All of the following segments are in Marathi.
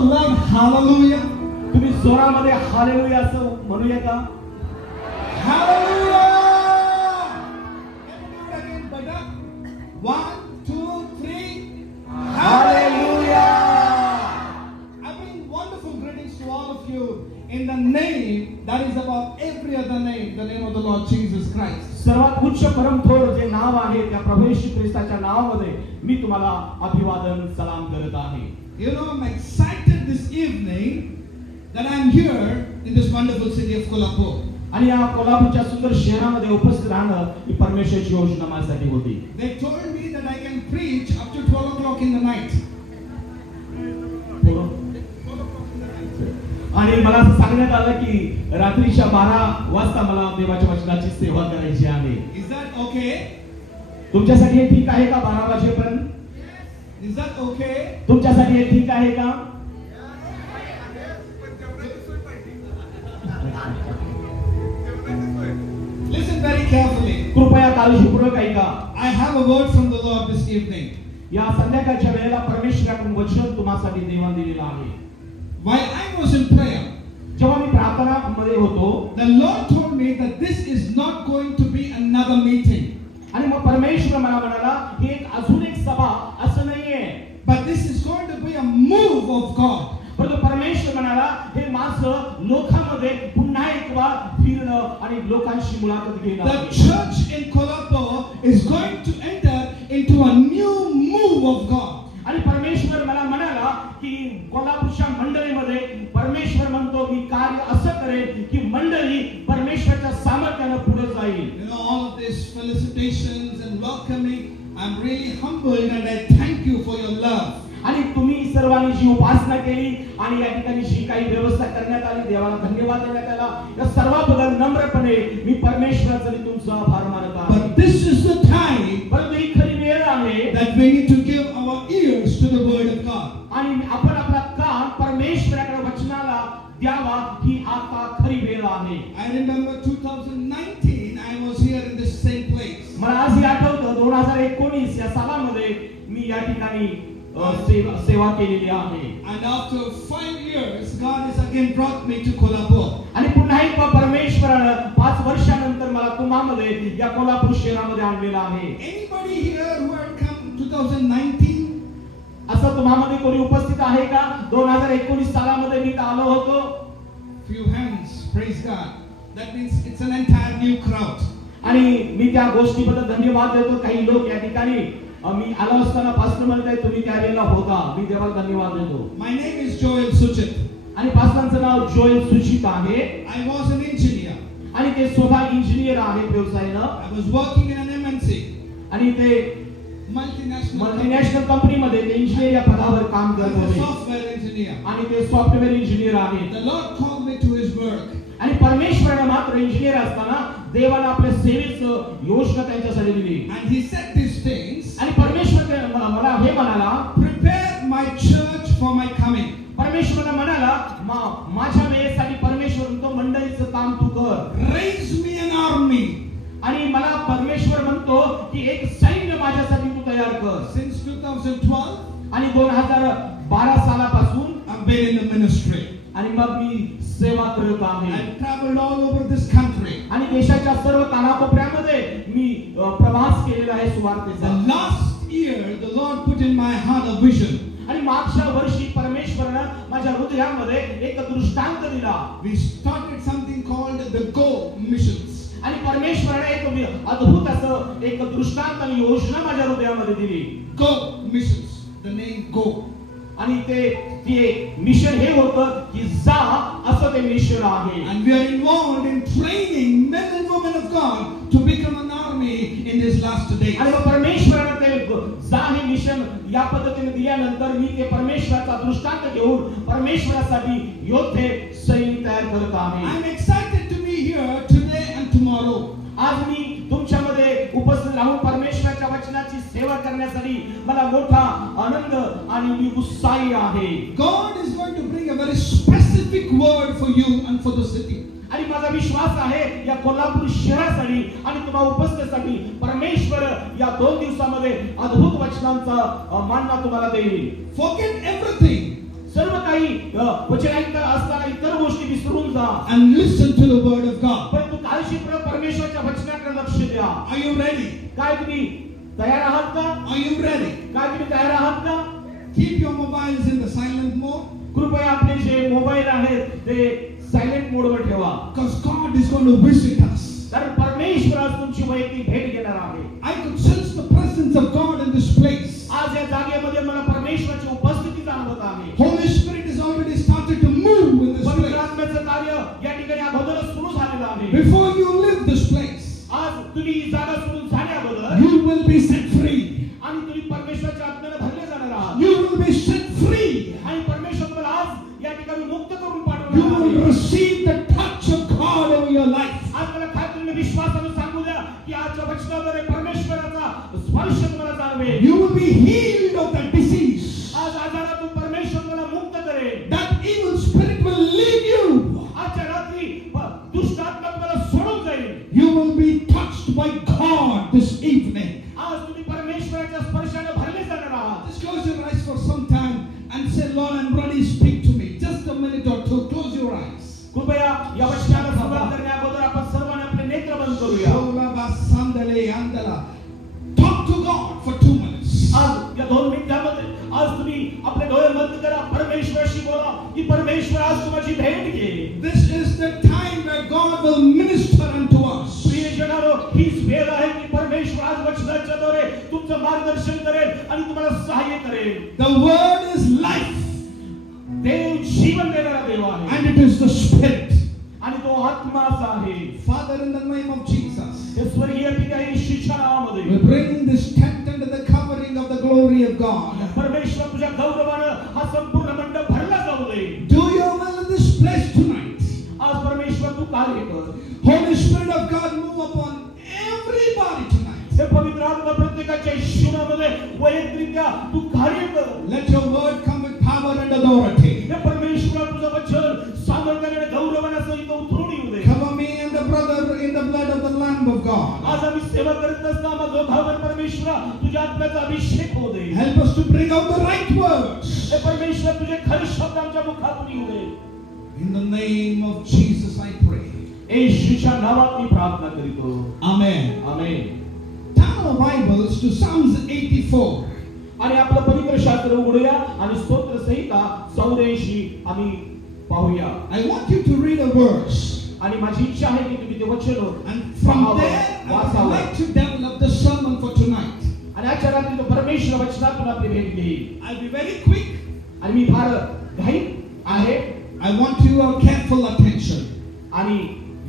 a loud hallelujah? तुम्ही जोरामध्ये हालेलुया असं म्हणूया का? Hallelujah! Can we do it again, brother? 1, 2, 3. Hallelujah. I bring wonderful greetings to all of you in the name that is above every other name, the name of the Lord Jesus Christ. सर्वात उच्च परमथोर जे नाव आहे त्या प्रभू येशू ख्रिस्ताच्या नावामध्ये मी तुम्हाला अभिवादन सलाम करत आहे. You know, I'm excited this evening that I'm here in this wonderful city of Kolhapur. आणि या कोल्हापूरच्या सुंदर शहरामध्ये उपस्थित राहणं ही परमेश्वराची योजना माझ्यासाठी होती. They told me that I can preach up to 12 o'clock in the night. आणि मला असं सांगण्यात आलं की रात्रीच्या 12 वाजता मला देवाच्या वचनाची सेवा करायची आहे. Is that okay? तुमच्यासाठी हे ठीक आहे का 12 वाजेपर्यंत? Is that okay? तुमच्यासाठी हे ठीक आहे का? Listen very carefully. कृपया काळजीपूर्वक ऐका. I have a word from the Lord this evening. या संध्याकाळच्या वेळेला परमेश्वराकडून वचन तुम्हासाठी देवाने दिलेलं आहे. While I was in prayer, जेव्हा मी प्रार्थनामध्ये होतो, the Lord told me that this is not going to be another meeting. आणि मग परमेश्वर मला म्हणाला ही एक अजून एक सभा असं नाहीये, But this is going to be a move of God. परंतु परमेश्वर म्हणाला हे माणसं लोकांमध्ये पुन्हा एकदा फिरणं आणि लोकांशी मुलाखत घेणं. The church in Kolhapur is going to enter into a new move of God. आणि परमेश्वर मला म्हणाला की कोल्हापूरच्या मंडळीमध्ये परमेश्वर म्हणतो मी कार्य असं करेन की मंडळी परमेश्वराच्या सामर्थ्याने पुढे जाईल. You know, all of this felicitations and welcoming, I'm really humbled and I thank you for your love. आणि तुम्ही सर्वांनी जी उपासना केली आणि या ठिकाणी जी काही व्यवस्था करण्यात आली देवाला धन्यवाद देण्यात आला या सर्वाबद्दल नम्रपणे मी परमेश्वराचा आणि तुमचा आभार मानत आहे. But this is the time परंतु ही खरी वेळ आहे that we need to give our ears to the word of God. आणि आपण आपला कान परमेश्वराकडे वचनाला द्यावा ही आता खरी वेळ आहे. I remember 2019 I was here in this same place. मला आज आठवतं 2019 या सालामध्ये मी या ठिकाणी सेवा केलेली आहे. And after 5 years God has again brought me to Kolhapur. आणि पुन्हा एकदा परमेश्वरानं 5 वर्षानंतर मला तुम्हामध्ये या कोल्हापूर शहरामध्ये आणलेलं आहे. Anybody here who had come 2019? असं तुम्हामध्ये कोणी उपस्थित आहे का 2019 सालामध्ये मी आलो होतो? Few hands, praise God. That means it's an entire new crowd. आणि मी त्या गोष्टीबद्दल धन्यवाद देतो. काही लोक या ठिकाणी मी आलो असताना पास्टर म्हणताय तुम्ही त्यावेळेला होता. मी देवाला धन्यवाद देतो. My name is Joel Suchit. आणि पास्टरांचं नाव जोएल सुचित आहे. I was an engineer. आणि ते स्वतः इंजिनियर आहेत व्यवसायानं. I was working in an MNC. आणि ते मल्टीनॅशनल कंपनीमध्ये ते इंजिनियर या पदावर काम करत होते. Software engineer. आणि ते सॉफ्टवेअर इंजिनियर आहेत. The Lord called me to His work. आणि परमेश्वराने मात्र इंजिनियर असताना देवाने आपल्या सेवेचं योजना त्यांच्यासाठी दिली. And He said these things. आणि परमेश्वर मला हे म्हणाला Prepare my church for my coming. परमेश्वराने म्हणाला माझ्या वेळेसाठी परमेश्वर तो मंडळीचं काम तू कर. Raise me an army. आणि मला परमेश्वर म्हणतो की एक सैन्य माझ्यासाठी तू तयार कर. Since 2012 आणि 2012 सालापासून I've been in the ministry. आणि मग मी सेवा करत आहे. I've traveled all over this country. आणि देशाच्या सर्व कानाकोपऱ्यामध्ये मी प्रवास केलेला आहे सुवार्तेचा. The last year the Lord put in my heart a vision. आणि मागच्या वर्षी परमेश्वराने माझ्या हृदयामध्ये एक दृष्टांत दिला. We started something called the Go missions. आणि परमेश्वराने एक अद्भुत असं एक दृष्टांत आणि योजना माझ्या हृदयामध्ये दिली. Go missions. The name Go. आणि ते मिशन हे होतं की जा असं ते मिशन आहे. And we are involved in training men and women of God to become an army in these last days. आणि परमेश्वराने ते जा हे मिशन या पद्धतीने दिल्यानंतर मी ते परमेश्वराचा दृष्टांत घेऊन परमेश्वरासाठी योद्धे सैनिक तयार करत आहे. I'm excited to be here today and tomorrow. आज मी तुमच्यामध्ये उपस्थित राहून परमेश्वराच्या वचनाची सेवा करण्यासाठी मला मोठा आनंद आणि मी उत्साही आहे. God is going to bring a very specific word for you and for the city. आणि माझा विश्वास आहे या कोल्हापूर शहरासाठी आणि तुम्हा उपस्थितीसाठी परमेश्वर या 2 दिवसामध्ये अद्भुत वचनांचा मानना तुम्हाला देईल. Forget everything. सर्व काही वचन ऐकता असताना इतर गोष्टी विसरून जा and listen to the word of God. परंतु काळजीपूर्वक परमेश्वराच्या वचनाकडे लक्ष द्या. Are you ready? काय तुम्ही तयार आहात का? Are you ready? काय तुम्ही तयार आहात का? Keep your mobiles in the silent mode, कृपया आपले जे मोबाईल आहेत ते सायलेंट मोड वर ठेवा. because God is going to visit us. कारण परमेश्वर आज तुमची वैयक्तिक भेट घेणार आहे. I could sense the presence of God in this place. आज या जागेमध्ये मला परमेश्वराची उपस्थिती जाणवत आहे. Holy Spirit has already started to move in this पवित्र place. आत्म्याचं कार्य या ठिकाणी अगोदरच सुरू झालेलं आहे. Before you leave this place, आज तुम्ही ही जागा सोडून जाण्या अगोदर you will be set free. आणि तुम्ही परमेश्वराच्या आत्म्याने भरले जाणार आहात. You will be set free. आणि परमेश्वर तुम्हाला आज या ठिकाणी मुक्त करून You पाठवणार will आहे. receive the touch of God over your life. आज मला खात्रीने विश्वासाने सांगू द्या की आजच्या वचनाद्वारे परमेश्वराचा स्पर्श तुम्हाला जाणवेल. You will be healed of that disease. आज आजारातून परमेश्वर तुम्हाला मुक्त करेल. That evil spirit will leave you. आजच्या रात्री दुष्ट आत्मा तुम्हाला सोडून जाईल. You will be touched by God this evening. आज तुम्ही परमेश्वराच्या स्पर्शाने भरले जाणार आहात. Just close your eyes for some time and say, Lord, I'm ready, speak to me. Just a minute or two. Close your eyes. कृपया या वचनाला सुरुवात करण्या अगोदर आपण सर्वांनी आपले नेत्र बंद करूया. Talk to God for 2 minutes. आज या 2 मिनिटांमध्ये आज तुम्ही आपले डोळे बंद करा. परमेश्वराशी बोला की परमेश्वर आज तुम्हाची भेट घे. This is the time where God will minister unto us. प्रियजनांनो, हीच वेळ आहे की परमेश्वर आज वचनाच्या द्वारे तुमचं मार्गदर्शन करेल आणि तुम्हाला सहाय्य करेल. The word is life. देव जीवन देणारा देव आहे And it is the spirit. आणि तो आत्माच आहे. Father, in the name of Jesus, हे स्वर्गीय पिता येशूच्या नावामध्ये we bring this tent under the covering of the glory of God. परमेश्वर तुझ्या गौरवानं हा संपूर्ण मंडप भरला जाऊ दे. Do your will in this place tonight. आज परमेश्वर तू कार्य कर. Holy Spirit of God, move upon everybody tonight. हे पवित्र आत्मा प्रत्येकाच्या जीवनामध्ये वैयक्तिकरित्या तू कार्य कर. Let your word come with power and authority. हे परमेश्वर तुझं वचन सामर्थ्याने आणि गौरवासहित उतरून येऊ दे. Cover me and the brother in the blood of the Lamb of God. आज आम्ही सेवा करत असताना दोघांवर परमेश्वर तुझ्या आत्म्याचा अभिषेक होऊ दे. Help us to bring out the right words. हे परमेश्वर तुझे खरे शब्द आमच्या मुखातून येऊ दे. In the name of Jesus I pray. येशूच्या नावात मी प्रार्थना करीतो. Amen. Amen. Turn our Bibles to Psalms 84. आणि आपलं पवित्र शास्त्र उघडूया आणि स्तोत्र संहिता 84 आम्ही पाहूया. I want you to read a verse. आणि माझी इच्छा आहे की तुम्ही ते वचन And from there I would like to develop the sermon for tonight. आणि आजच्या रात्री तो परमेश्वर वचनातून आपली भेट घेईल. I'll be very quick. आणि मी फार घाई आहे. I want your careful attention. आणि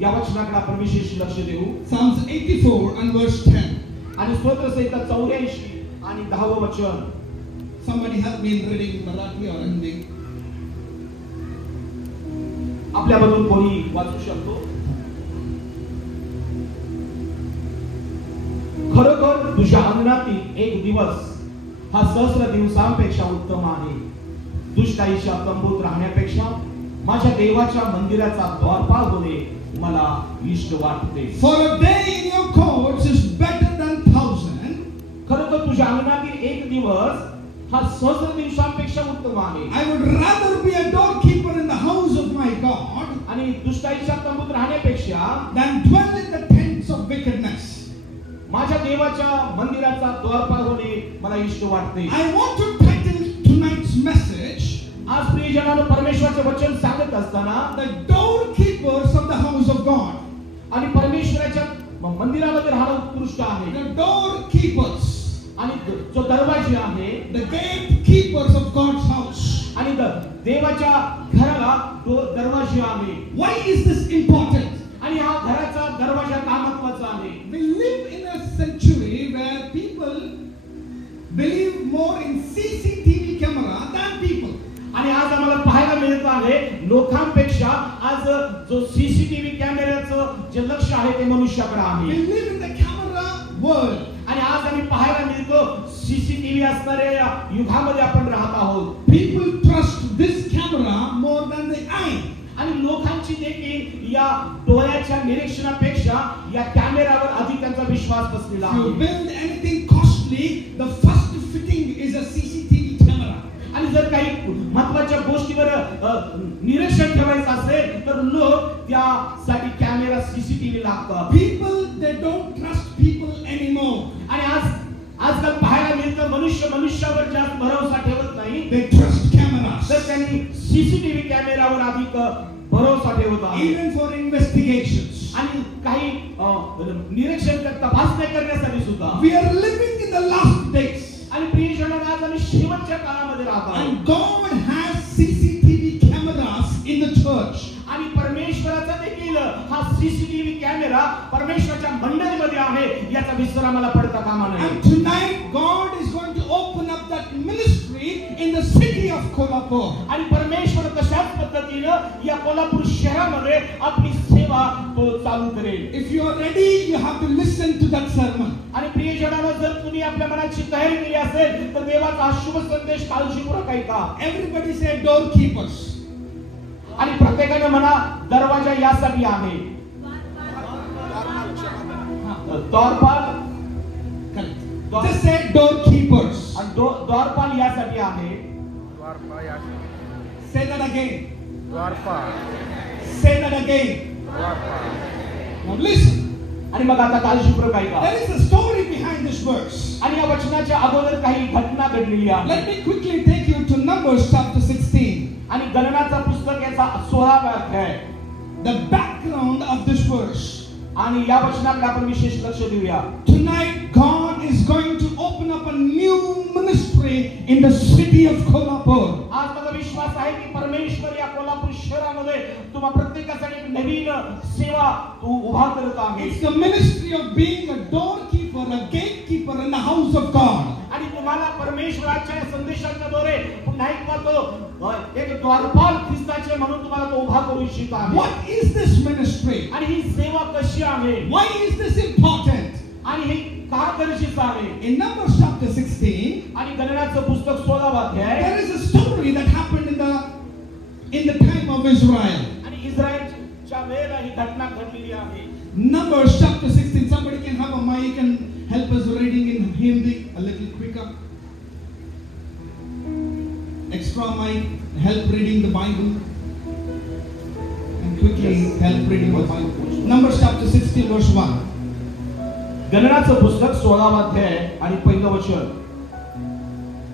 या वचनाकडे आपण विशेष लक्ष देऊ. Psalms 84 and verse 10. आणि स्तोत्र संहिता 84 आणि 10वे वचन. Somebody help me in reading Marathi or Hindi. आपल्यामधून कोणी वाचू शकतो? खरोखर तुझ्या अंगणातील एक दिवस हा सहस्र दिवसांपेक्षा उत्तम आहे. दुष्टाईच्या तंबूत राहण्यापेक्षा माझ्या देवाच्या मंदिराचा द्वारपाल होणे मला इष्ट वाटते. For a day in your courts is better than 1,000. खरोखर तुझ्या अंगणातील एक दिवस हा सहस्र दिवसांपेक्षा उत्तम आहे. I would rather be a doorkeeper in the house of my God आणि दुष्टाईच्या तंबूत राहण्यापेक्षा than dwell in the tents of wickedness. माझ्या देवाच्या मंदिराचा द्वारपाल होणे मला इष्ट वाटते. I want to title tonight's message, आज प्रियजनांनो, परमेश्वराचे वचन सांगत असताना the doorkeepers of the house of God. आणि परमेश्वराच्या मंदिरामध्ये राहणं उत्कृष्ट आहे. The doorkeepers, आणि जो दरवाजा आहे, the gatekeepers of God's house. आणि देवाच्या घराला दरवाजा आहे. Why is this important? आणि हा घराचा दरवाजा का महत्त्वाचा आहे? We live in a century where people believe more in CCTV camera than people. आणि आज आम्हाला पाहायला मिळत आहे लोकांपेक्षा आज जो सीसीटीव्ही कॅमेऱ्याचं जे लक्ष आहे ते मनुष्याकडे We आहे. live in the camera world. आणि आज आम्ही पाहायला मिळतो सीसीटीव्ही असणाऱ्या युगामध्ये आपण राहत आहोत. People trust this camera more than the eye. आणि लोकांची देखील या डोळ्याच्या निरीक्षणापेक्षा या कॅमेरावर अधिक त्यांचा विश्वास बसलेला If you आहे. build anything costly, the first fitting is a CCTV camera. आणि जर काही महत्त्वाची कोणाच्या गोष्टीवर निरीक्षण ठेवायचं असेल तर लोक त्यासाठी कॅमेरा सीसीटीव्ही लागतात. People, they don't trust people anymore. आणि आजकाल पाहायला मिळतं मनुष्यावर जास्त भरोसा ठेवत नाही. They trust cameras. तर त्यांनी सीसीटीव्ही कॅमेरावर अधिक भरोसा ठेवतात. Even for investigations. आणि काही निरीक्षण तपासण्या करण्यासाठी सुद्धा. We are living in the last days. आणि प्रियजनांनो, आज आम्ही शेवटच्या काळामध्ये राहतो. And God has CCTV cameras in the church. आणि परमेश्वराचा देखील हा सीसीटीव्ही कॅमेरा परमेश्वराच्या मंडळीमध्ये आहे याचा विसर आम्हाला पडता कामा नये. And tonight God is going to open up that ministry in the city of Kolhapur. आणि परमेश्वर तशाच पद्धतीनं या कोल्हापूर शहरामध्ये आपली सेवा तो चालू करेल. If you are ready, you have to listen to that sermon. आणि प्रियजनांनो, जर तुम्ही आपल्या मनाची तयारी केली असेल तर देवाचा हा शुभ संदेश काळजीपूर्वक ऐका. Everybody say doorkeepers. आणि प्रत्येकाने म्हणा दरवाजा यासाठी आहे. द्वारपाल. Just say doorkeepers. आणि द्वारपाल यासाठी आहे. Say that again. द्वारपाल. Say that again. द्वारपाल. Now listen. आणि मग आता काळजीपूर्वक ऐका. There is a story behind this verse. आणि या वचनाच्या अगोदर काही घटना घडलेली आहे. Let me quickly take you to Numbers chapter 16. आणि गणनाचा पुस्तक याचा 16वा अध्याय. The background of this verse. आणि या वचनाकडे आपण विशेष लक्ष देऊया. Tonight God is going to open up a new ministry in the city of Kolhapur. आज माझा विश्वास आहे की परमेश्वर या कोल्हापूर शहरामध्ये तुम्हा प्रत्येकासाठी एक नवीन सेवा उभा करत आहे. It's the ministry of being a doorkeeper, a gatekeeper in the house of God. आणि तुम्हाला परमेश्वराच्या या संदेशाच्या द्वारे पुन्हा एकदा तो एक द्वारपाल ख्रिस्ताचे म्हणून तुम्हाला तो उभा करू इच्छित आहे. What is this ministry? आणि ही सेवा कशी आहे? Why is this important? आणि हे का गरजेचं आहे? In Numbers chapter 16, आणि गणनाचं पुस्तक 16वा अध्याय. there is a story that happened in the time of Israel. आणि इस्रायलच्या वेळेला ही घटना घडलेली आहे. Numbers chapter 16. Somebody can have a mic and help us reading in Hindi a little quicker. Extra mic, help reading the Bible. And quickly help reading the Bible. Numbers chapter 16 verse 1. गणनाचं पुस्तक 16वा अध्याय आणि पहिलं वचन.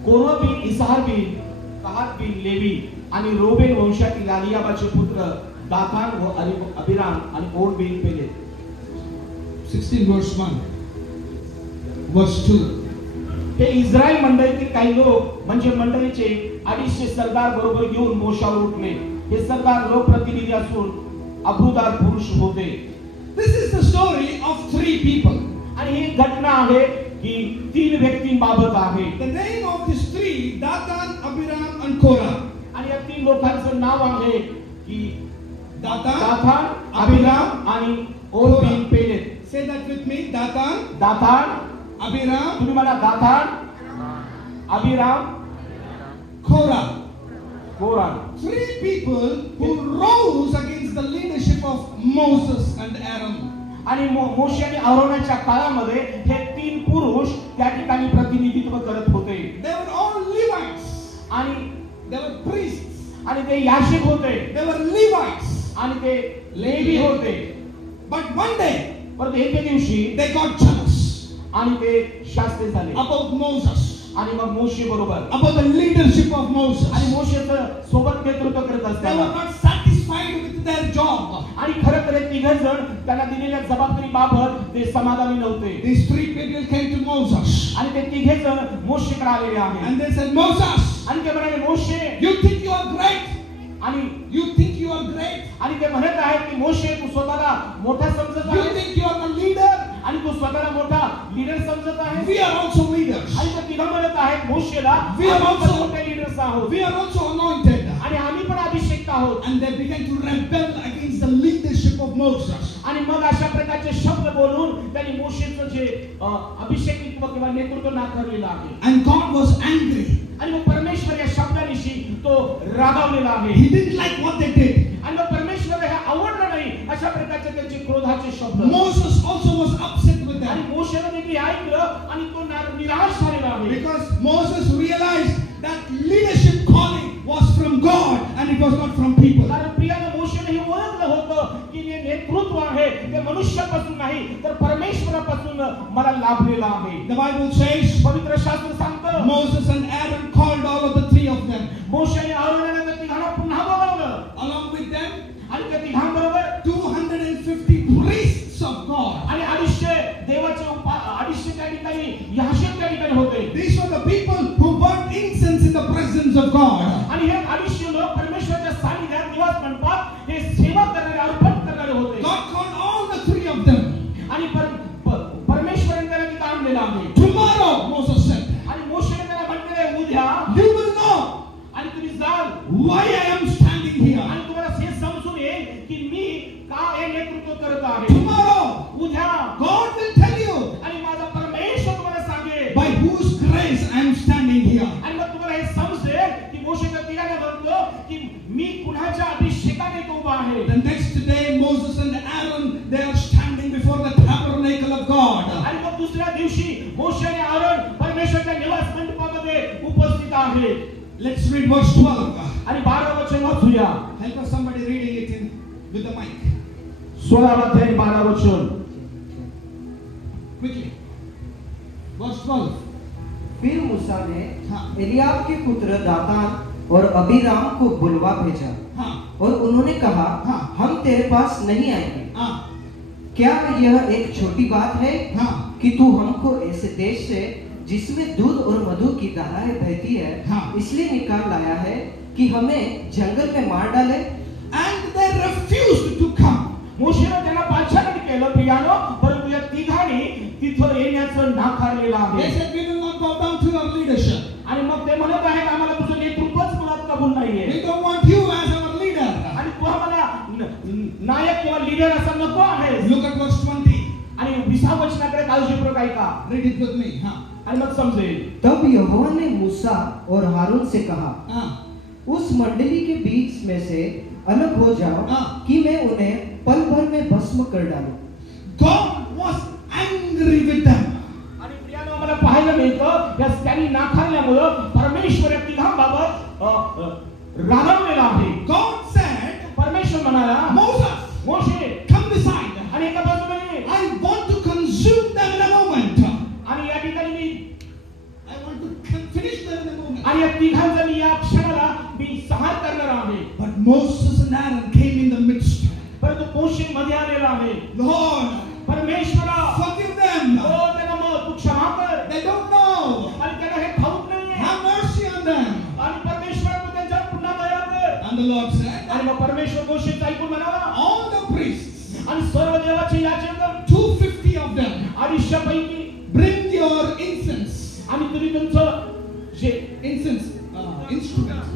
कोरह बिन इसार बिन कहात बिन लेवी आणि रोबेन वंशातील अलियाबाचे पुत्र दातान व अबिराम आणि ओर बिन पेलेत. 16 verse 1. Verse 2. हे इस्रायल मंडळीतील काही लोक म्हणजे मंडळीचे 250 सरदार बरोबर घेऊन मोशावर उठले. हे सरदार लोकप्रतिनिधी असून अब्रूदार पुरुष होते. This is the story of 3 people. आणि ही घटना आहे की 3 व्यक्तींबाबत आहे. The name of these 3, Dathan, Abiram and Korah. आणि या 3 लोकांचं नाव आहे की Dathan, अबिराम आणि On ben Peleth. Say that with me. Dathan, Dathan. Abiram, तुम्ही म्हणा दातान, अबिराम, Korah. कोरा. 3 people who rose against the leadership of Moses and Aaron. आणि मोशे आणि आरोनाच्या काळामध्ये हे 3 पुरुष त्या ठिकाणी प्रतिनिधित्व करत होते. They were all Levites. आणि They were priests. आणि ते याजक होते. They were Levites. आणि ते लेवी होते. But one day परंतु एके दिवशी they got jealous आणि ते शास्त्री झाले about Moses, आणि मग मोशे बरोबर about the leadership of Moses. आणि मोशेचं सोबत नेतृत्व करत They असताना were not satisfied with their job. आणि खरं तर हे 3 जण त्यांना दिलेल्या जबाबदारीबाबत ते समाधानी नव्हते. These 3 people came to Moses आणि ते 3 जण मोशेकडे आलेले आहेत. and they said, Moses, आणि ते म्हणाले मोशे, you think you are great? आणि You think you are great? आणि ते म्हणत आहेत की मोशे तू स्वतःला मोठा समजत You आहे think you are the leader? आणि तू स्वतःला मोठा लीडर समजत आहे. We are also leaders. आणि ते 3 म्हणत आहेत मोशेला We are आम्ही पण also- मोठे लीडर्स आहोत We are also anointed. आणि आम्ही पण अभिषेक आहोत. And they began to rebel against the leadership of Moses. आणि मग अशा प्रकारचे शब्द बोलून त्यांनी मोशेचं जे अभिषेकित्व किंवा नेतृत्व नाकारलेलं आहे. And God was angry. आणि मग परमेश्वर या शब्दानिशी तो रागावलेला आहे. He didn't like what they did. आणि मग परमेश्वर हे आवडलं नाही अशा प्रकारचे त्यांचे क्रोधाचे शब्द. Moses also was upset with आणि them मोशेने देखील ऐकलं आणि तो निराश झालेला आहे. because Moses realized that leadership calling was from God and it was not from people. कारण प्रियाने मोशेने हे ओळखलं होतं की हे नेतृत्व आहे ते मनुष्यापासून नाही तर परमेश्वरापासून मला लाभलेलं आहे. The Bible says पवित्र शास्त्र सांगतं Moses and Aaron called all of the three of them. मोशे आणि आरोनने त्या तिघांना पुन्हा बोलावलं. Along with them, आणि त्या तिघांबरोबर 250 priests of God. आणि 250 देवाचे 250 त्या ठिकाणी याजक त्या ठिकाणी होते. These were the people who burned incense in the presence of God. आणि हे 250 लोक परमेश्वराच्या सानिध्यात निवास मंडपात हे सेवा करणारे अर्पण करणारे होते. God called all the three of them. आणि परमेश्वराने त्यांना तिथे आणलेलं आहे. Tomorrow, Moses said, आणि मोशेने त्याला म्हटले उद्या you will know आणि तुम्ही जाल why I am standing here. आणि तुम्हाला हे समजून येईल की मी का हे नेतृत्व करत आहे. Tomorrow, उद्या God will tell you आणि माझा परमेश्वर तुम्हाला सांगेल by whose grace I am standing here. आणि मग तुम्हाला हे समजेल की मोशेच्या तिघांना म्हणतो की मी कुणाच्या अभिषेकाने तो उभा आहे. The next day, Moses and Aaron, they are standing before the tabernacle of God. आणि मग दुसऱ्या दिवशी मोशे आणि आरोन परमेश्वराच्या निवास मंडपामध्ये उपस्थित आहेत. Let's read verse 12. आणि 12 वचन वाचूया. Help us somebody reading it in with the mic. 16 अध्याय 12 वचन. Quickly. Verse 12. फिर मूसा ने हाँ। एलियाब के पुत्र दातान और अबीराम को बुलवा भेजा हाँ, और उन्होंने कहा हाँ। हम तेरे पास नहीं आएंगे. हाँ, क्या यह एक छोटी बात है हाँ, कि तू हमको ऐसे देश से जिसमें दूध और मधु की धाराएं बहती है हाँ। इसलिए निकाल लाया है कि हमें जंगल में मार डाले. and they refused to come. मोशेने त्यांना पाचारण केलं प्रियानो परंतु या तिघांनी तिथं येण्याचं नाकारलेलं They आहे. said, we will not bow down to your leadership. आणि मग ते म्हणत आहेत आम्हाला तुझं नेतृत्वच मुळात कबूल नाहीये. We don't want you as our leader. आणि तू आम्हाला नायक किंवा लीडर असा नको आहे. Look at verse 20. आणि 20 वचनाकडे काळजीपूर्वक ऐका Read it with me. हाँ, आणि मग समजेल. तब यहोवा ने मूसा और हारून से कहा हाँ, उस मंडली के बीच में से अलग हो जाओ हाँ। कि मैं उन्हें पल भर में भस्म कर डालूं. God was angry with them. आणि प्रियानो आम्हाला पाहायला मिळतं या त्यांनी नाकारल्यामुळं परमेश्वर या तिघांबाबत रागावलेला आहे. God said, परमेश्वर म्हणाला Moses, मोशे come beside. आणि एका बाजूला ये. I want to consume them in a moment. आणि या ठिकाणी मी I want to finish them in a moment. आणि या तिघांचा मी या क्षणाला मी संहार करणार आहे. But Moses and Aaron came in the midst. परंतु मोशे मध्ये आलेला आहे. Lord, परमेश्वरा forgive them. हो त्यांना मग तू क्षमा कर. They don't know. आणि त्यांना हे ठाऊक नाहीये. Have mercy on them. आणि परमेश्वरा तू त्यांच्यावर पुन्हा दया कर. And the Lord said, आणि मग परमेश्वर मोशेचं ऐकून म्हणाला all the priests, आणि सर्व देवाचे याजक 250 of them, 250 पैकी bring your incense. आणि तुम्ही तुमचं जे Incense, instruments.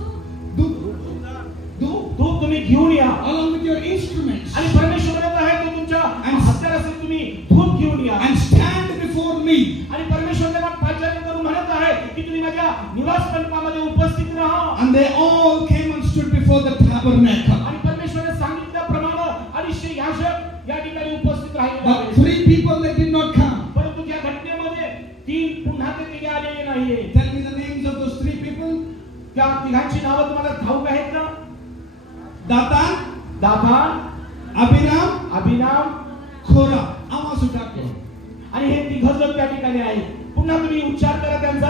धूप तुम्ही घेऊन या. Along with your instruments. आणि परमेश्वर म्हणत आहे की तुमच्या हत्यार असेल तुम्ही धूप घेऊन या. And stand before me. आणि परमेश्वर त्यांना पाचारण करून म्हणत आहे की तुम्ही माझ्या निवास मंडपामध्ये उपस्थित राहा. And they all came and stood before the tabernacle. आणि परमेश्वराने सांगितल्याप्रमाणे 250 याजक या ठिकाणी उपस्थित राहिले. But 3 people they did not come. परंतु त्या घटनेमध्ये 3 पुन्हा ते तिघे आलेले नाहीये. Tell me the names of those 3 people. त्या तिघांची नावं तुम्हाला ठाऊक आहेत का? Datan, दातान, Abiram, अभिनाम, Korah. आवाज उठा के. आणि हे तिघ जण त्या ठिकाणी आहेत. पुन्हा तुम्ही उच्चार करा त्यांचा.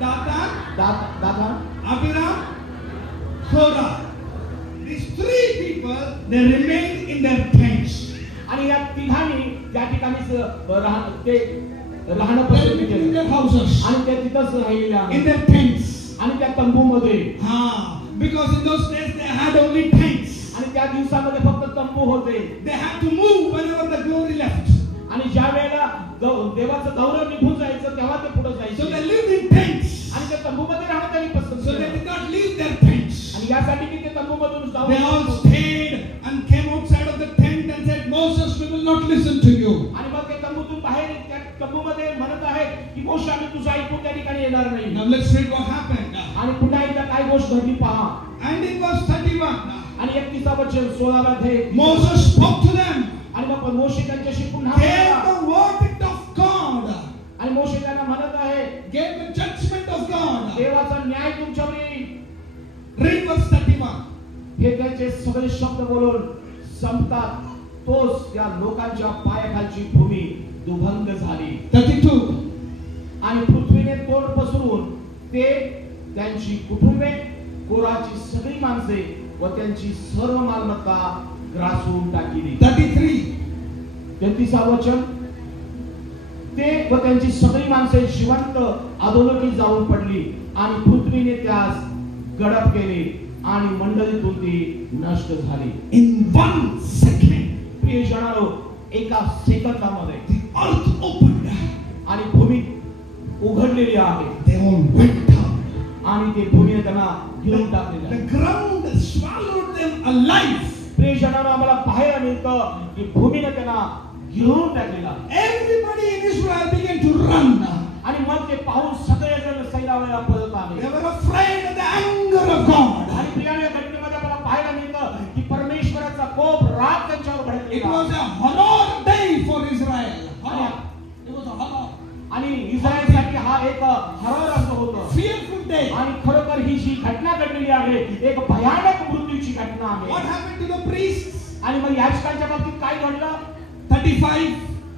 Datan, Dathan, Abiram, Korah. These 3 people they remained in their tents. आणि या तिघांनी त्या ठिकाणी राहणं They पसंत lived in केलं. their houses, आणि ते तिथंच राहिलेले in आहेत. their tents. आणि त्या तंबूमध्ये. Because in those days they had only tents. आणि त्या दिवसामध्ये फक्त तंबू होते. They had to move whenever the glory left. आणि ज्या वेळेला देवाचं गौरव निघून जायचं तेव्हा ते पुढे So जायचे. they lived in tents. आणि त्या तंबूमध्ये राहणं त्यांनी पसंत So they केलं. did not leave their tents. आणि यासाठी की ते तंबूमधून जाऊ They all शकतो. stayed and came outside of the tent and said, Moses, we will not listen to you. आणि मग ते तंबूतून बाहेर त्या तंबूमध्ये म्हणत आहेत की मोशे आम्ही तुझं ऐकून त्या ठिकाणी येणार नाही. Now let's read what happened. आणि पुन्हा एकदा काय गोष्ट घडली पहा. And in verse 31, आणि 31 वचन 16 मध्ये Moses spoke to them, आणि मग मोशे त्यांच्याशी पुन्हा gave बोलला. the verdict of God, आणि मोशे त्यांना म्हणत आहे gave the judgment of God. देवाचा न्याय तुमच्यावर येईल. Read verse 31. हे त्याचे सगळे शब्द बोलून संपतात. तोच त्या लोकांच्या पायाखालची भूमी दुभंग झाली. 32. आणि पृथ्वीने तोड पसरून ते त्यांची कुटुंबे, कोराची सगळी माणसे व त्यांची सर्व मालमत्ता ग्रासून टाकली. 33. 33 वचन. ते व त्यांची सगळी माणसे जिवंत अधोलोकी जाऊन पडली आणि पृथ्वीने त्यास गडप केले आणि मंडळीतून ती नष्ट झाली. In 1 second, प्रिय जनानो, एका सेकंदामध्ये the earth opened. आणि भूमी उघडलेली आहे. They all went down. आणि ते भूमीने त्यांना गिळून टाकलेलं The आहे. ground swallowed them alive. प्रिय जनानो, आम्हाला पाहायला मिळतं की भूमीने त्यांना गिळून टाकलेलं आहे. Everybody in Israel began to run. आणि मग ते पाहून सगळेजण सैलावयाला पळत आले. They were afraid of the anger of God. आणि प्रियाने घटनेमध्ये मला पाहायला मिळतं की परमेश्वराचा कोप राग त्यांच्यावर It भडकलेला was आहे. a horror day for Israel. Horror. It was a horror. आणि इस्रायलसाठी हा एक हरर असं होतं. Fearful day. आणि खरोखर ही जी घटना घडलेली आहे एक भयानक मृत्यूची घटना What आहे. happened to the priests? आणि मग याजकांच्या बाबतीत काय घडलं? 35.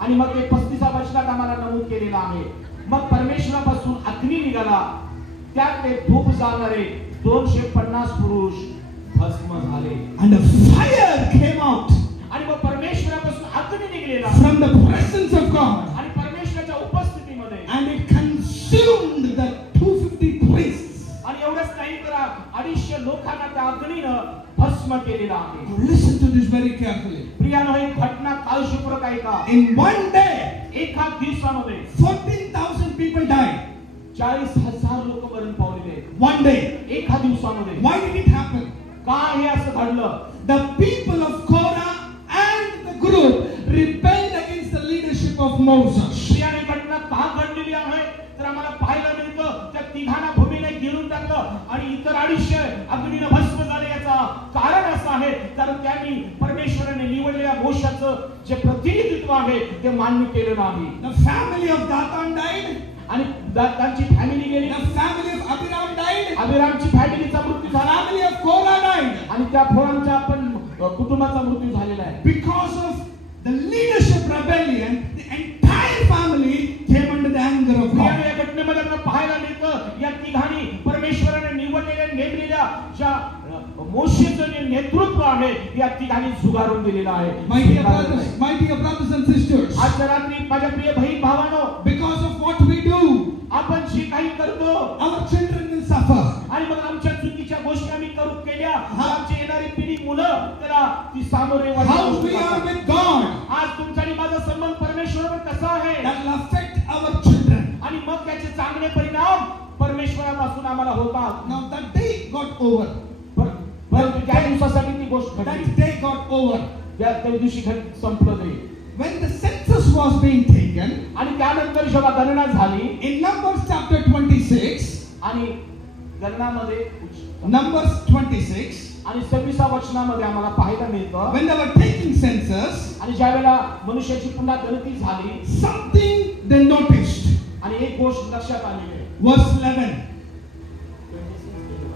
आणि मग ते 35 वचनात आम्हाला नमूद केलेलं आहे. मग परमेश्वरापासून अग्नी निघाला, त्यात ते धूप जाणारे 250 पुरुष भस्म झाले. And a fire came out आणि मग परमेश्वरापासून अग्नी निघालेला from the presence of God. आणि परमेश्वराच्या उपस्थितीमध्ये. And it consumed the 250 priests. आणि एवढंच नाही तर 250 लोकांना त्या अग्नीनं भस्म केलेला आहे. Now listen to this very carefully. प्रियानो, ही घटना काळजीपूर्वक ऐका. In one day, एका दिवसामध्ये 14,000 people died. 40,000 लोक मरण पावलेले. One day. एका दिवसामध्ये. Why did it happen? का हे असं घडलं? The people of Korah and the group rebelled against the leadership of Moses. प्रियाने घटना का घडलेली आहे तर आम्हाला पाहायला मिळतं त्या तिघांना भूमीने गिळून टाकलं आणि इतर 250 अग्नीनं भस्म झाले. याचा कारण असं आहे कारण त्यांनी परमेश्वराने निवडलेल्या मोशाचं जे प्रतिनिधित्व आहे ते मान्य केलं नाही. The family of Dathan died. आणि त्यांची फॅमिली गेली. The family of Abiram died. अबिरामची फॅमिलीचा मृत्यू The झाला family of Korah died. आणि त्या फोरांच्या पण कुटुंबाचा मृत्यू झालेला आहे. Because of the leadership rebellion, the entire family came under the anger of God. या घटनेमध्ये आपल्याला पाहायला मिळतं या तिघांनी परमेश्वराने निवडलेल्या नेमलेल्या ज्या मोशेचं जे नेतृत्व आहे या तिघांनी झुगारून दिलेलं आहे. My dear brothers and sisters, आज रात्री माझ्या प्रिय बहीण भावांनो, because of what we do, आपण जे काही करतो our children will suffer. आणि मग आमच्या चुकीच्या गोष्टी आम्ही करू केल्या आमची येणारी पिढी मुलं त्याला ती सामोरे How we are with God, आज तुमचा आणि माझा संबंध परमेश्वरावर कसा आहे that will affect our children. आणि मग त्याचे चांगले परिणाम परमेश्वरापासून आम्हाला होतात. Now that day got over. परंतु त्या दिवसासाठी ती गोष्ट घडली. That day got over. त्या दिवशी संपलं ते. When the census was being taken, आणि त्यानंतर जेव्हा गणना झाली in Numbers chapter 26, आणि गणनामध्ये Numbers 26, आणि 26 वचनामध्ये आम्हाला पाहायला मिळतं when they were taking census, आणि ज्यावेळेला मनुष्याची पुन्हा गणती झाली something they noticed. आणि एक गोष्ट लक्षात आली आहे. Verse 11.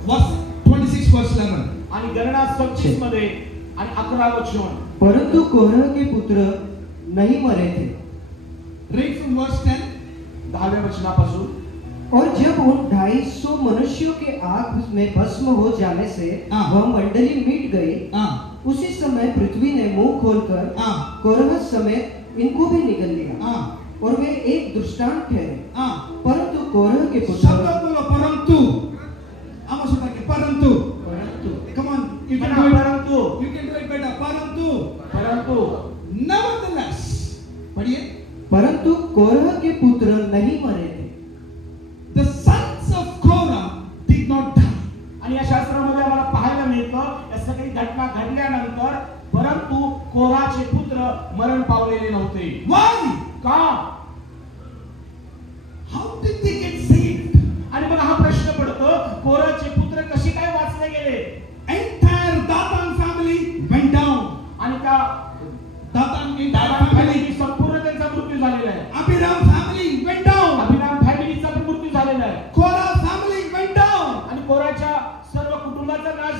Verse 26 verse 11. आणि गणना 26 मध्ये आणि 11 वचन. परंतु कोरह के पुत्र नहीं मरे थे. Read from verse 10. 10व्या वचनापासून. और जब उन 250 मनुष्यों के आग में भस्म हो जाने से वह मंडली मिट गई, उसी समय पृथ्वी ने मुंह खोलकर कोरह समेत इनको भी निगल लिया और वे एक दृष्टांत ठहरे. परंतु कोरह के पुत्र परंतु परंतु come on, you can do it. परंतु You can do it better. परंतु परंतु nevertheless, पढ़िए. परंतु कोरह के पुत्र नहीं मरे थे. The sons of Korah did not die. आणि या शास्त्रामध्ये आम्हाला पाहायला मिळतं या सगळी घटना घडल्यानंतर परंतु कोराचे पुत्र मरण पावलेले नव्हते. Why? का? How did they get saved? आणि मग हा प्रश्न पडतो कोराचे पुत्र कसे काय वाचले गेले? Entire Dathan family went down. आणि त्या Dathan दादान family, फॅमिली संपूर्ण त्यांचा मृत्यू झालेला आहे. Abiram family went down. Abhiram फॅमिलीचा पण मृत्यू झालेला आहे. Korah family went down. आणि कोराच्या सर्व कुटुंबाचा नाश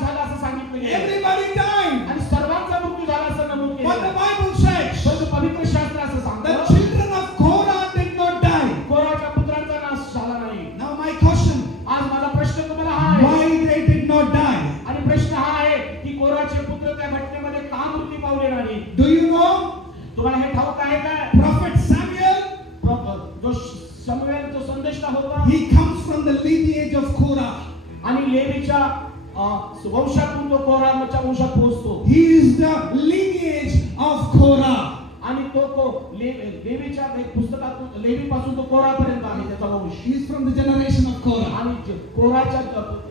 तुम्हाला हे ठाऊक आहे काय? Prophet Samuel, जो शमूएल जो संदेशता होता, he comes from the lineage of Korah. आणि लेवीच्या वंशातून तो कोराच्या वंशात पोहोचतो. He is the lineage of Korah. आणि तो लेवीच्या पुस्तकातून लेवीपासून तो कोरापर्यंत आहे त्याचा वंश. He is from the generation of Korah. आणि कोराच्या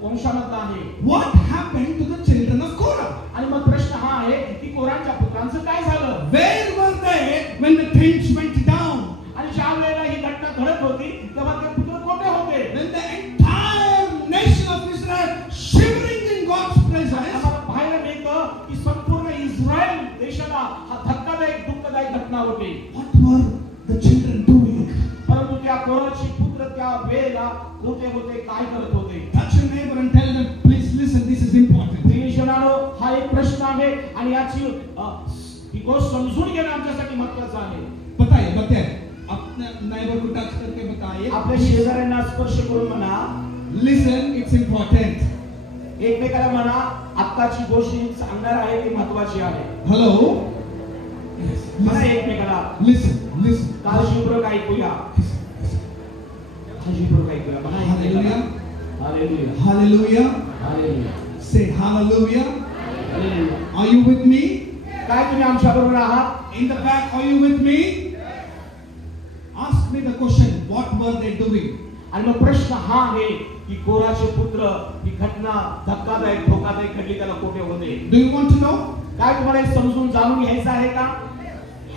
वंशामधला आहे. What happened to the children of Korah? आणि मग प्रश्न हा आहे की कोराच्या पुत्रांचं काय झालं? Where were they when the tents went down? आणि ज्या वेळेला ही घटना घडत होती तेव्हा ते पुत्र कोठे होते? When the entire nation of Israel shivering in God's presence. आम्हाला पाहायला मिळतं की संपूर्ण इस्रायल देशाला हा धक्कादायक दुःखदायक घटना होती. What were the children doing? परंतु त्या कोराचे पुत्र त्या वेळेला कोठे होते, काय करत होते? Touch your neighbor and tell them, please listen, this is important. प्रियजनांनो, हा एक प्रश्न आहे आणि याची ही गोष्ट समजून घेणं आमच्यासाठी महत्त्वाचं आहे. बताइए अपने नेबर को टच करके बताइए. आपल्या शेजाऱ्यांना स्पर्श करून म्हणा, listen, it's important. एकमेकाला म्हणा, आत्ताची गोष्ट सांगणार आहे ती महत्त्वाची आहे. Hello. म्हणा एकमेकाला, listen. काळजीपूर्वक ऐकूया. काळजीपूर्वक ऐकूया. म्हणा Hallelujah. Hallelujah. Hallelujah. Hallelujah. Say hallelujah. Hallelujah. Are you with me? काय तुम्ही आमच्या बरोबर आहात? In the back, are you with me? Ask me the question, what were they doing? आणि मग प्रश्न हा आहे की कोराचे पुत्र ही घटना धक्कादायक धोकादायक घडली त्याला कोठे होते? Do you want to know? काय तुम्हाला हे समजून जाणून घ्यायचं आहे का?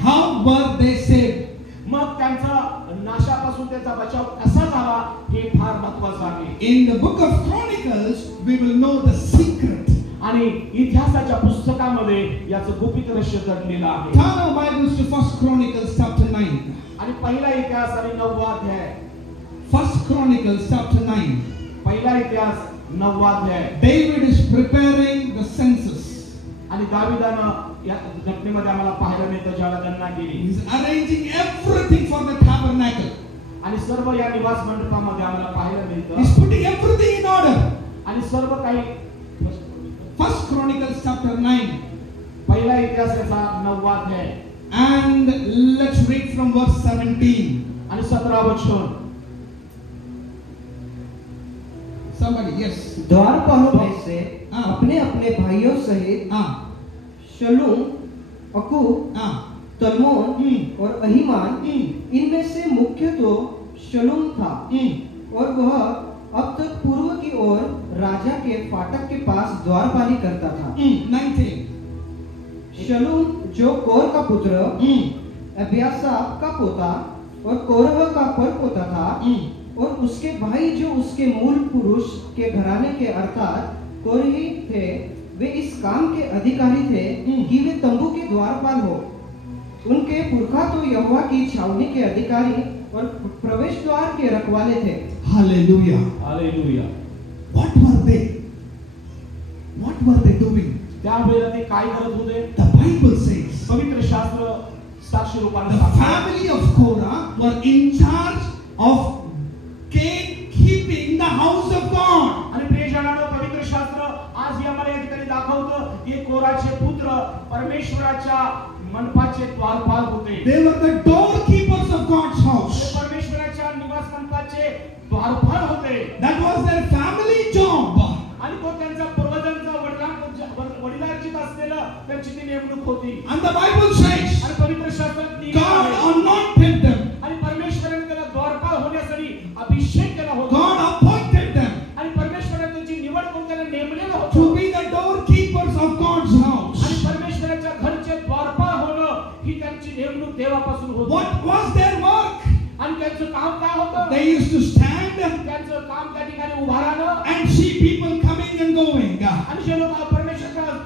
How were they saved? मग त्यांचा नाशापासून त्याचा बचाव कसा झाला हे फार महत्त्वाचं आहे. In the book of Chronicles, we will know the secret. आणि इतिहासाच्या पुस्तकामध्ये याचं गुपित रहस्य दडलेलं आहे. Turn our Bibles to 1 Chronicles chapter 9. आणि पहिला इतिहास आणि 9वा अध्याय. 1 Chronicles chapter 9. पहिला इतिहास 9वा अध्याय. David is preparing the census. आणि दाविदानं या घटनेमध्ये आम्हाला पाहायला मिळतं ज्याला गणना केली. He's arranging everything for the tabernacle. आणि सर्व या निवास मंडपामध्ये आम्हाला पाहायला मिळतं. He's putting everything in order. आणि सर्व काही 1 Chronicles chapter 9. पहिला इतिहासाचा 9वा अध्याय. And let's read from verse 17. आणि 17 वचन. Somebody, yes. द्वारपालों में से अपने अपने भाइयों सहित शलूम, अकूब, तलमोन और अहीमान, इनमें से मुख्य तो शलूम था और वह अब तक पूर्व की or Raja K Phatak K pass द्वारपाली करता था. 19. शलूम जो कोर का पुत्र अब्यासाप का पोता और कोरह का परपोता था और उसके भाई जो उसके मूल पुरुष के घराने के अर्थात कोरही थे, वे इस काम के अधिकारी थे कि वे तंबू के द्वारपाल हो. उनके पुरखा तो यहोवा की छावनी के अधिकारी और प्रवेश द्वार के रखवाले थे. Hallelujah. Hallelujah. What were they? What were they doing? त्यावेळेला ते काय करत होते? The Bible says पवित्र शास्त्र साक्षी रूपाने the सांगतं. family of Korah were in charge of keeping the house of God. आणि प्रियजनांनो, पवित्र शास्त्र आज आम्हाला या ठिकाणी दाखवतं की कोराचे पुत्र परमेश्वराच्या मंडपाचे द्वारपाल होते. They were the doorkeepers of God's house. ते परमेश्वराच्या निवास मंडपाचे द्वारपाल होते. That was their family job. आणि तो त्यांचा पूर्वजांचा वडिलांची असलेलं त्यांची ती नेमणूक होती. And the Bible says आणि पवित्र शास्त्रात God anointed them. आणि परमेश्वराने त्याला द्वारपाल होण्यासाठी अभिषेक केला होता. God appointed them आणि परमेश्वराने त्यांची निवड करून त्याला नेमलेलं to होतं. be the doorkeepers of God's house. आणि परमेश्वराच्या घरचे द्वारपाल होणं ही त्यांची नेमणूक देवापासून होती. What was their work? आणि त्यांचं काम काय होतं? They used to stand त्यांचं काम त्या ठिकाणी उभा राहणं and see people coming and going. आणि जे लोक परमेश्वराच्या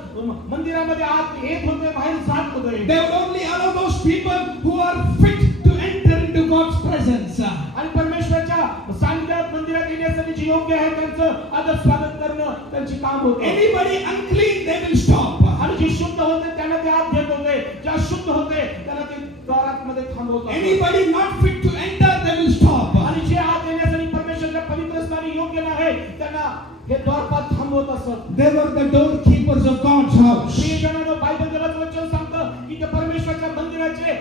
मंदिरामध्ये आत येत होते, बाहेर जात होते. They would only allow those people who are fit to enter into God's presence. आणि परमेश्वराच्या सान्निध्यात मंदिरात येण्यासाठी जे योग्य आहे त्यांचं आदर स्वागत करणं त्यांची काम होतं. Anybody unclean, they will stop. आणि जे शुद्ध होते त्यांना ते आत घेत होते, जे अशुद्ध होते त्यांना ते द्वारामध्ये थांबवत होते. Anybody not fit to enter, they will stop. आणि जे आत येण्यासाठी परमेश्वराच्या पवित्र स्थानी योग्य नाही त्यांना हे द्वारपाल थांबवत असत. They were the doorkeepers of God's house. प्रियजनांनो, बायबल देवाचं वचन सांगतं की ते परमेश्वराच्या मंदिराचे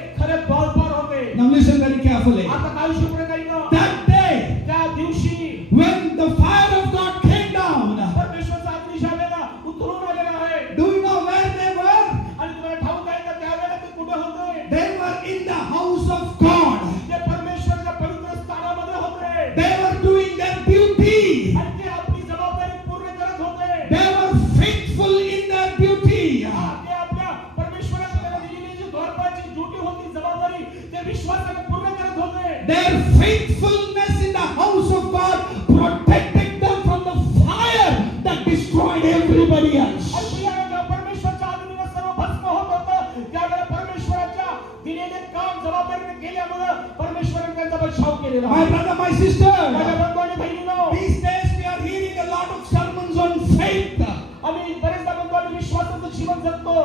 Their faithfulness in the house of God protected them from the fire that destroyed everybody else. परमेश्वराच्या आज्ञेने सर्व भस्म होत होतं. त्यावेळेला परमेश्वराच्या दिलेले काम जबाबदारीने केल्यामुळे परमेश्वराने त्यांचा बचाव केलेला. My brother, my sister, माझ्या बंधू आणि बहिणींनो, these days we are hearing a lot of sermons on faith. आम्ही बरेचदा बंधू आणि विश्वासाचं जीवन जगतो.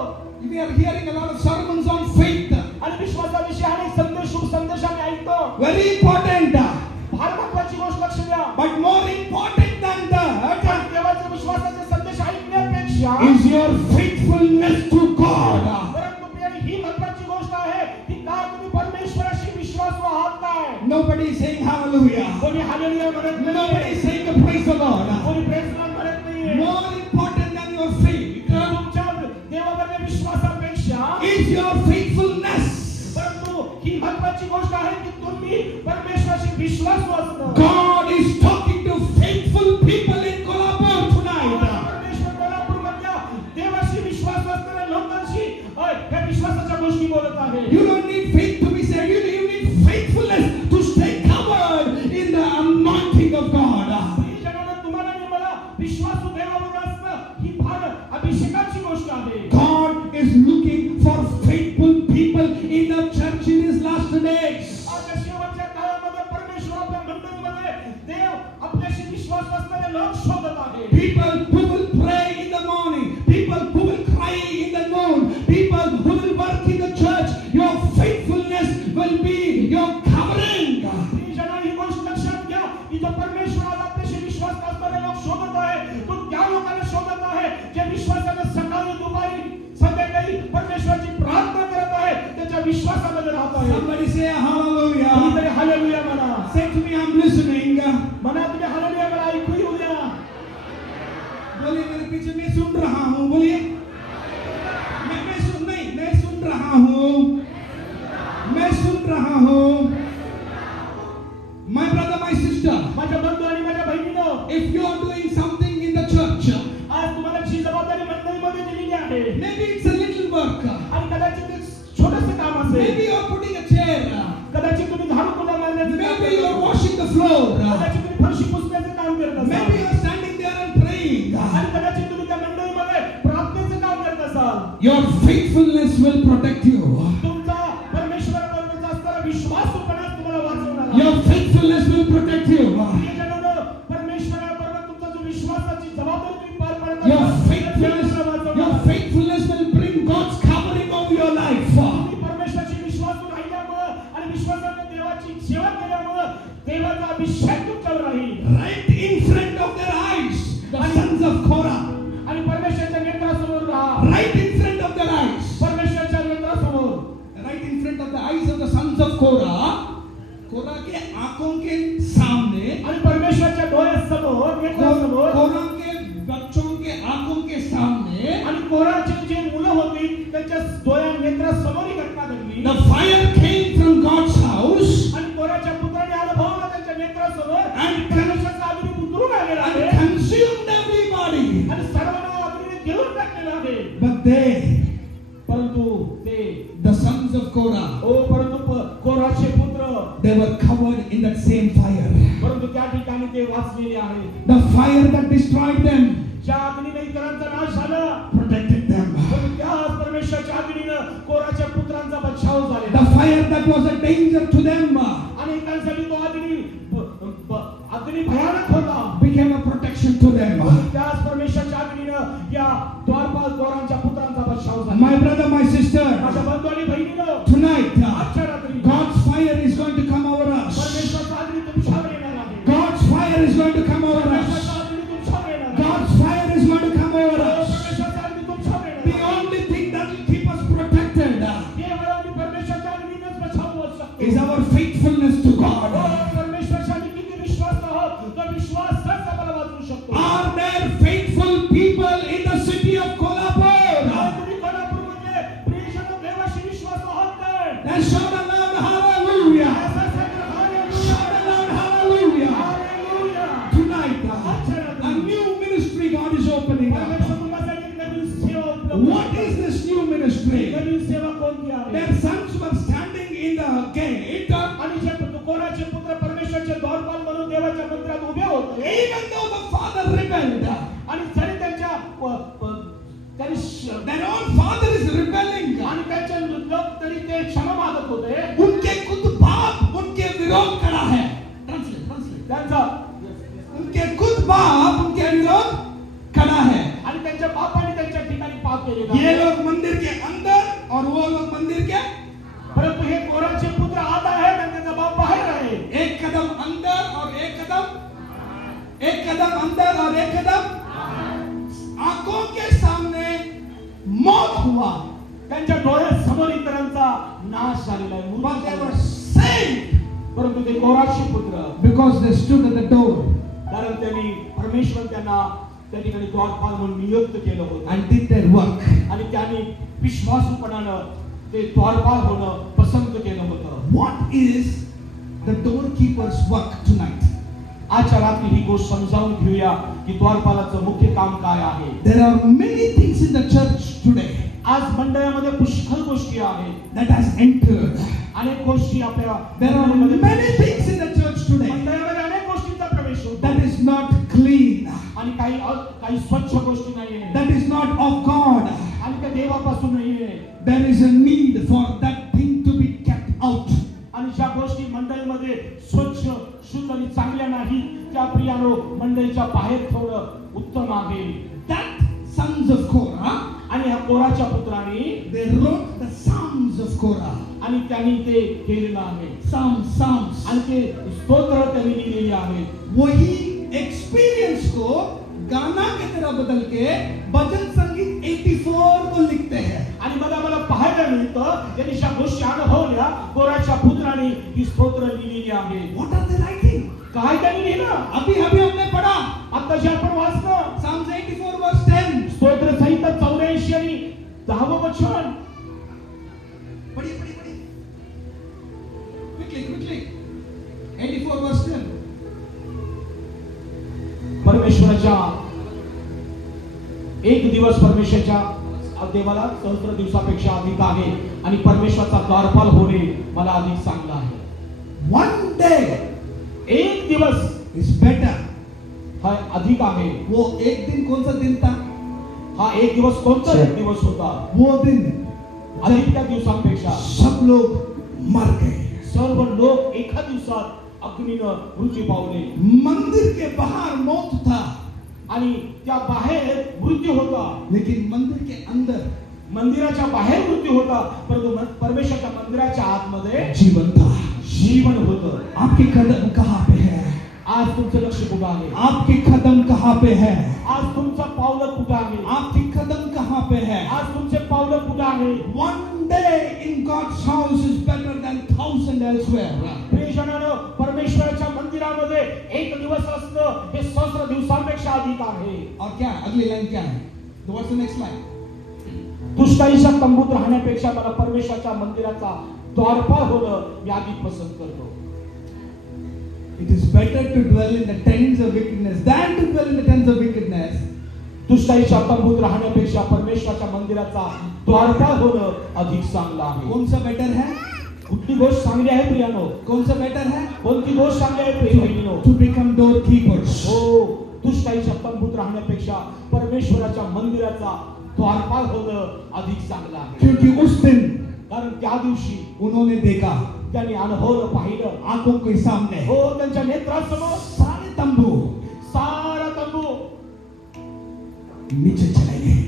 We are hearing a lot of sermons on faith. आणि विश्वासाविषयी अनेक संदेश, शुभ संदेश आम्ही ऐकतो. Very important. फार महत्त्वाची गोष्ट लक्ष द्या. But more important than that देवाचे विश्वासाचे संदेश ऐकण्यापेक्षा is your faithfulness to God. परंतु प्रिय, ही महत्त्वाची गोष्ट आहे की का तुम्ही परमेश्वराशी विश्वासू आहात काय? Nobody is saying hallelujah. कोणी हालेलुया म्हणत नाही. Nobody is saying the praise of God. कोणी प्रेज म्हणत नाही. More important than your faith तुमच्या देवावरील विश्वासापेक्षा is your faithfulness. परंतु ही महत्त्वाची गोष्ट आहे की तुम्ही परमेश्वराशी विश्वासू असणं. God is talking to faithful people in Kolhapur tonight. परमेश्वर कोल्हापूरमधल्या देवाशी विश्वास असणाऱ्या लोकांशी या विश्वासाच्या गोष्टी बोलत आहे. You don't need faith to be saved. You need faithfulness to stay covered in the anointing of God. ही जगाला तुम्हाला आणि मला विश्वासू देवावर असणं ही फार अभिषेकाची गोष्ट आहे. God is looking for faithful people in the church in His last days. आजच्या शेवटच्या काळामध्ये परमेश्वर आपल्या मंडळीमध्ये देव आपल्याशी विश्वास असणारे लोक शोधत आहे. People who will pray in the morning, people who will cry in the noon, people who will work in the church. Your faithfulness will be your covering. ही जगाला ही गोष्ट लक्षात घ्या की जो परमेश्वराला आपल्याशी विश्वास असणारे लोक शोधत आहे, तो त्या लोकांना शोधत आहे जे विश्वासाने सकाळी दुपारी संध्याकाळी परमेश्वराची प्रार्थना करत आहे, त्याच्या विश्वासामध्ये राहत आहे. Somebody say hallelujah. कोणीतरी हालेलुया म्हणा. Say to me, I'm listening. म्हणा तुम्ही हालेलुया म्हणा, ऐकू येऊ द्या. बोलिए मेरे पीछे, मैं सुन रहा हूँ. बोलिए मैं सुन नहीं, मैं सुन रहा हूँ. मैं सुन रहा हूँ. My brother, my sister, माझ्या बंधू आणि माझ्या बहिणींनो, if you are doing something in the church, आज तुम्हाला जी जबाबदारी मंडळीमध्ये दिलेली आहे, maybe it's a little work, आणि कदाचित ते छोटंसं काम असेल, maybe you are putting a chair, कदाचित तुम्ही झाडू पुन्हा मारण्याचं काम maybe you करत are असाल, washing the floor, कदाचित तुम्ही फरशी पुसण्याचं काम करत असाल, maybe you are standing there and praying. आणि कदाचित तुम्ही त्या मंडळीमध्ये प्रार्थनेचं काम करत असाल. Your faithfulness will protect you. तुमचा परमेश्वराबरोबरचा असणारा विश्वासूपणा तुम्हाला वाचवणार आहे. Your faithfulness will protect you. हे जगानं परमेश्वराबरोबर तुमचा जो विश्वासाची जबाबदारी तुम्ही पार पाडत Your आहात, faithfulness, त्याला वाचवणार your आहे. faithfulness will bring God's covering over your life. तुम्ही परमेश्वराची विश्वासू राहिल्यामुळे आणि विश्वासाने देवाची सेवा केल्यामुळे देवाचा अभिषेक तुमच्यावर राहील. Right in front of their eyes, the sons of Korah. आणि परमेश्वराच्या नेत्रासमोर राहा. Right in front of their eyes. परमेश्वराच्या नेत्रासमोर. Right in front of the eyes of the sons of Korah. कोरा के आंखों के सामने, आणि परमेश्वराच्या डोळ्यासमोर, नेत्रासमोर, कोरा के बच्चों के आंखों के सामने, आणि कोराचे जे मुलं होती त्यांच्या डोळ्या नेत्रासमोर ही घटना घडली. the fire came from God's house आणि कोराच्या पुत्राने अनुभवलं त्यांच्या नेत्रासमोर, आणि परमेश्वराचा अग्नी उतरून आलेला and आहे consumed everybody. आणि सर्वांना अग्नीने गिळून टाकलेला आहे. But they, परंतु ते, the sons of Korah, परंतु कोराचे पुत्र, they were covered in that same fire. परंतु त्या ठिकाणी ते वाचलेले आहे. The fire that destroyed them ज्या अग्नीने इतरांचा नाश झाला, protected them. पण त्याच परमेश्वराच्या अग्नीनं कोराच्या पुत्रांचा बचाव झालेला. The fire that was a danger to them आणि त्यांसाठी तो अग्नी भयानक होता, became a protection to them. त्याच परमेश्वराच्या अग्नीनं या द्वारपाल कोरांच्या पुत्रांचा बचाव झाला. My brother, my sister, माझ्या बंधू आणि बहिणींनो, tonight आजच्या रात्री God's fire is going to come over us. परमेश्वराचा अग्नी तुमच्यावर येणार आहे. God's fire is going to come over us. परमेश्वराचा अग्नी तुमच्यावर येणार आहे. God's fire is going to come over us. परमेश्वराचा अग्नी तुमच्यावर येणार The आहे. only thing that will keep us protected केवळ आम्ही परमेश्वराच्या अग्नीनेच बचाव होऊ शकतो. is our faithfulness to God. परमेश्वराच्या किती विश्वास आहोत, तो विश्वासच आम्हाला वाचवू शकतो. Are there faithful people in the city of Kolhapur? तुम्ही कोल्हापूरमध्ये प्रियजन देवाशी विश्वास आहात काय? Then shout aloud, hallelujah. Shout aloud, hallelujah. Hallelujah. Tonight, a new ministry God is opening up. परमेश्वर तुम्हासाठी एक नवीन सेवा उपलब्ध What is this new ministry? नवीन सेवा कोणती आहे? Their sons were standing in the gate आणि जे कोराचे परमेश्वर their own father is rebelling. आणि त्याचे लोक तरी ते क्षमा मागत होते. उनके खुद बाप उनके विरोध खड़ा है. ट्रांसलेट त्यांचा उनके खुद बाप उनके विरोध खड़ा है. आणि त्यांच्या बापाने त्यांच्या ठिकाणी पाप ये केलेला. लोग मंदिर के अंदर और वो लोग मंदिर के परंतु हे कोराचे पुत्र आत आहे आणि त्यांचा बाप बाहेर आहे. एक कदम अंदर और एक कदम अंदर और एक कदम आंखों के सामने मौत हुआ. त्यांच्या डोळ्यासमोर इतरांचा नाश झालेला आहे. But they were saved परंतु ते कोराचे पुत्र because they stood at the door कारण त्यांनी परमेश्वर त्यांना त्या ठिकाणी द्वारपाल म्हणून नियुक्त केलं होतं and did their work. आणि त्यांनी विश्वासूपणानं ते द्वारपाल होणं पसंत केलं होतं. What is the doorkeeper's work tonight? आजच्या रात्री ही गोष्ट समजावून घेऊया की द्वारपालाचं मुख्य काम काय आहे. There are many things in the church today आज मंडळामध्ये पुष्कळ गोष्टी आहेत that has entered. अनेक गोष्टी आपल्या There are many things in the church today मंडळामध्ये अनेक गोष्टींचा प्रवेश होतो that is not clean, आणि काही स्वच्छ गोष्टी नाहीये that is not of God. आणि त्या देवापासून नाहीये. There is a need for that thing to be kept out. आणि ज्या गोष्टी मंडळीमध्ये स्वच्छ शुद्ध आणि चांगल्या नाही त्या प्रियानो मंडळीच्या बाहेर ठेवणं उत्तम आहे. That sons of Korah, आणि ह्या कोराच्या पुत्रांनी they wrote the Psalms of Korah. आणि त्यांनी ते केलेलं आहे. Psalms. आणि ते स्तोत्र त्यांनी लिहिलेली आहेत. वही एक्सपीरियंस को गाना की तरह बदल के भजन संगीत 84 को लिखते हैं. आणि मला पाहायला मिळतं त्यांनी ज्या गोष्टी अनुभवल्या कोराच्या पुत्रांनी ही स्तोत्र लिहिलेली आहेत. What are they writing? काय त्यांनी लिहिलं? अभी हमने पढ़ा आता जे आपण वाचलं Psalms 84 verse 10. स्तोत्र संहिता 84 आणि 10वं वचन. पढ़िए quickly 84 verse 10. परमेश्वराच्या एक दिवस परमेश्वराच्या देवाला सहस्र दिवसापेक्षा अधिक आहे आणि परमेश्वराचा द्वारपाल होणे मला अधिक चांगलं आहे. One day एक दिवस is better. हा अधिक आहे. वो एक दिन कौन सा दिन था? हा एक दिवस कोणता एक दिवस होता? वो दिन अधिक त्या दिवसांपेक्षा सब लोग मर गए. सर्व लोक एका दिवसात अग्नीनं मृत्यू पावले. मंदिर के बाहर मौत था आणि त्या बाहेर मृत्यू होता. लेकिन मंदिर के अंदर मंदिराच्या बाहेर मृत्यू होता परंतु परमेश्वराच्या मंदिराच्या आतमध्ये जीवन था. जीवन होतं. आपके कदम कहाँ पे है? आज तुमचं लक्ष कुठं आहे? आपके कदम कहाँ पे है? आज तुमचं पावलं कुठं आहे? आपके कदम कहाँ पे है? आज तुमचे पावलं कुठं आहे? One day in God's house is better than 1,000 elsewhere. प्रियजनांनो, परमेश्वराच्या मंदिरामध्ये एक दिवस असणं हे सहस्र दिवसांपेक्षा अधिक आहे. और क्या अगली लाइन क्या है? What's the next line? दुष्टाईच्या तंबूत राहण्यापेक्षा मला परमेश्वराच्या मंदिराचा द्वारपाल होणं मी अधिक पसंत करतो. It is better to dwell in the tents of wickedness than to dwell in the tents of wickedness. दुष्टाईच्या तंबूत राहण्यापेक्षा परमेश्वराच्या मंदिराचा द्वारपाल होणं अधिक चांगलं आहे. कौन सा बेटर है? कुठली गोष्ट चांगली आहे प्रियानो? कौन सा बेटर है? कोणती गोष्ट चांगली आहे प्रियनो? To become doorkeepers. हो, दुष्टाईच्या तंबूत राहण्यापेक्षा परमेश्वराच्या मंदिराचा द्वारपाल होणं अधिक चांगलं आहे. क्योंकि उस दिन कारण त्या दिवशी उन्होंने देखा, त्यांनी अनुभवलं, पाहिलं, आंखों के सामने हो त्यांच्या नेत्रासमोर सारे तंबू सारा तंबू नीचे चले गए.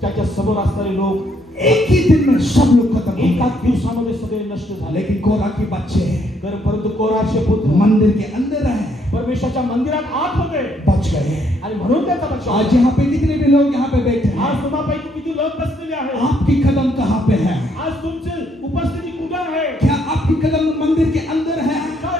त्याच्या समोर असणारे लोक एक ही दिन में सब लोग खत्म हो एका गए. दिवसामध्ये सगळे नष्ट झाले. लेकिन कोरा के बच्चे परंतु कोराचे पुत्र मंदिर के अंदर रहे, परमेश्वराच्या मंदिरात आत होते बच गए. आणि म्हणून त्याचा बचाव. आज यहाँ पे कितने भी लोग यहाँ पे बैठे हैं, आज तुम्हापैकी किती लोक बसलेले आहेत? आपकी कदम कहाँ पे है? आज तुमची उपस्थिती कुठे आहे? क्या आपकी कदम मंदिर के अंदर है? काय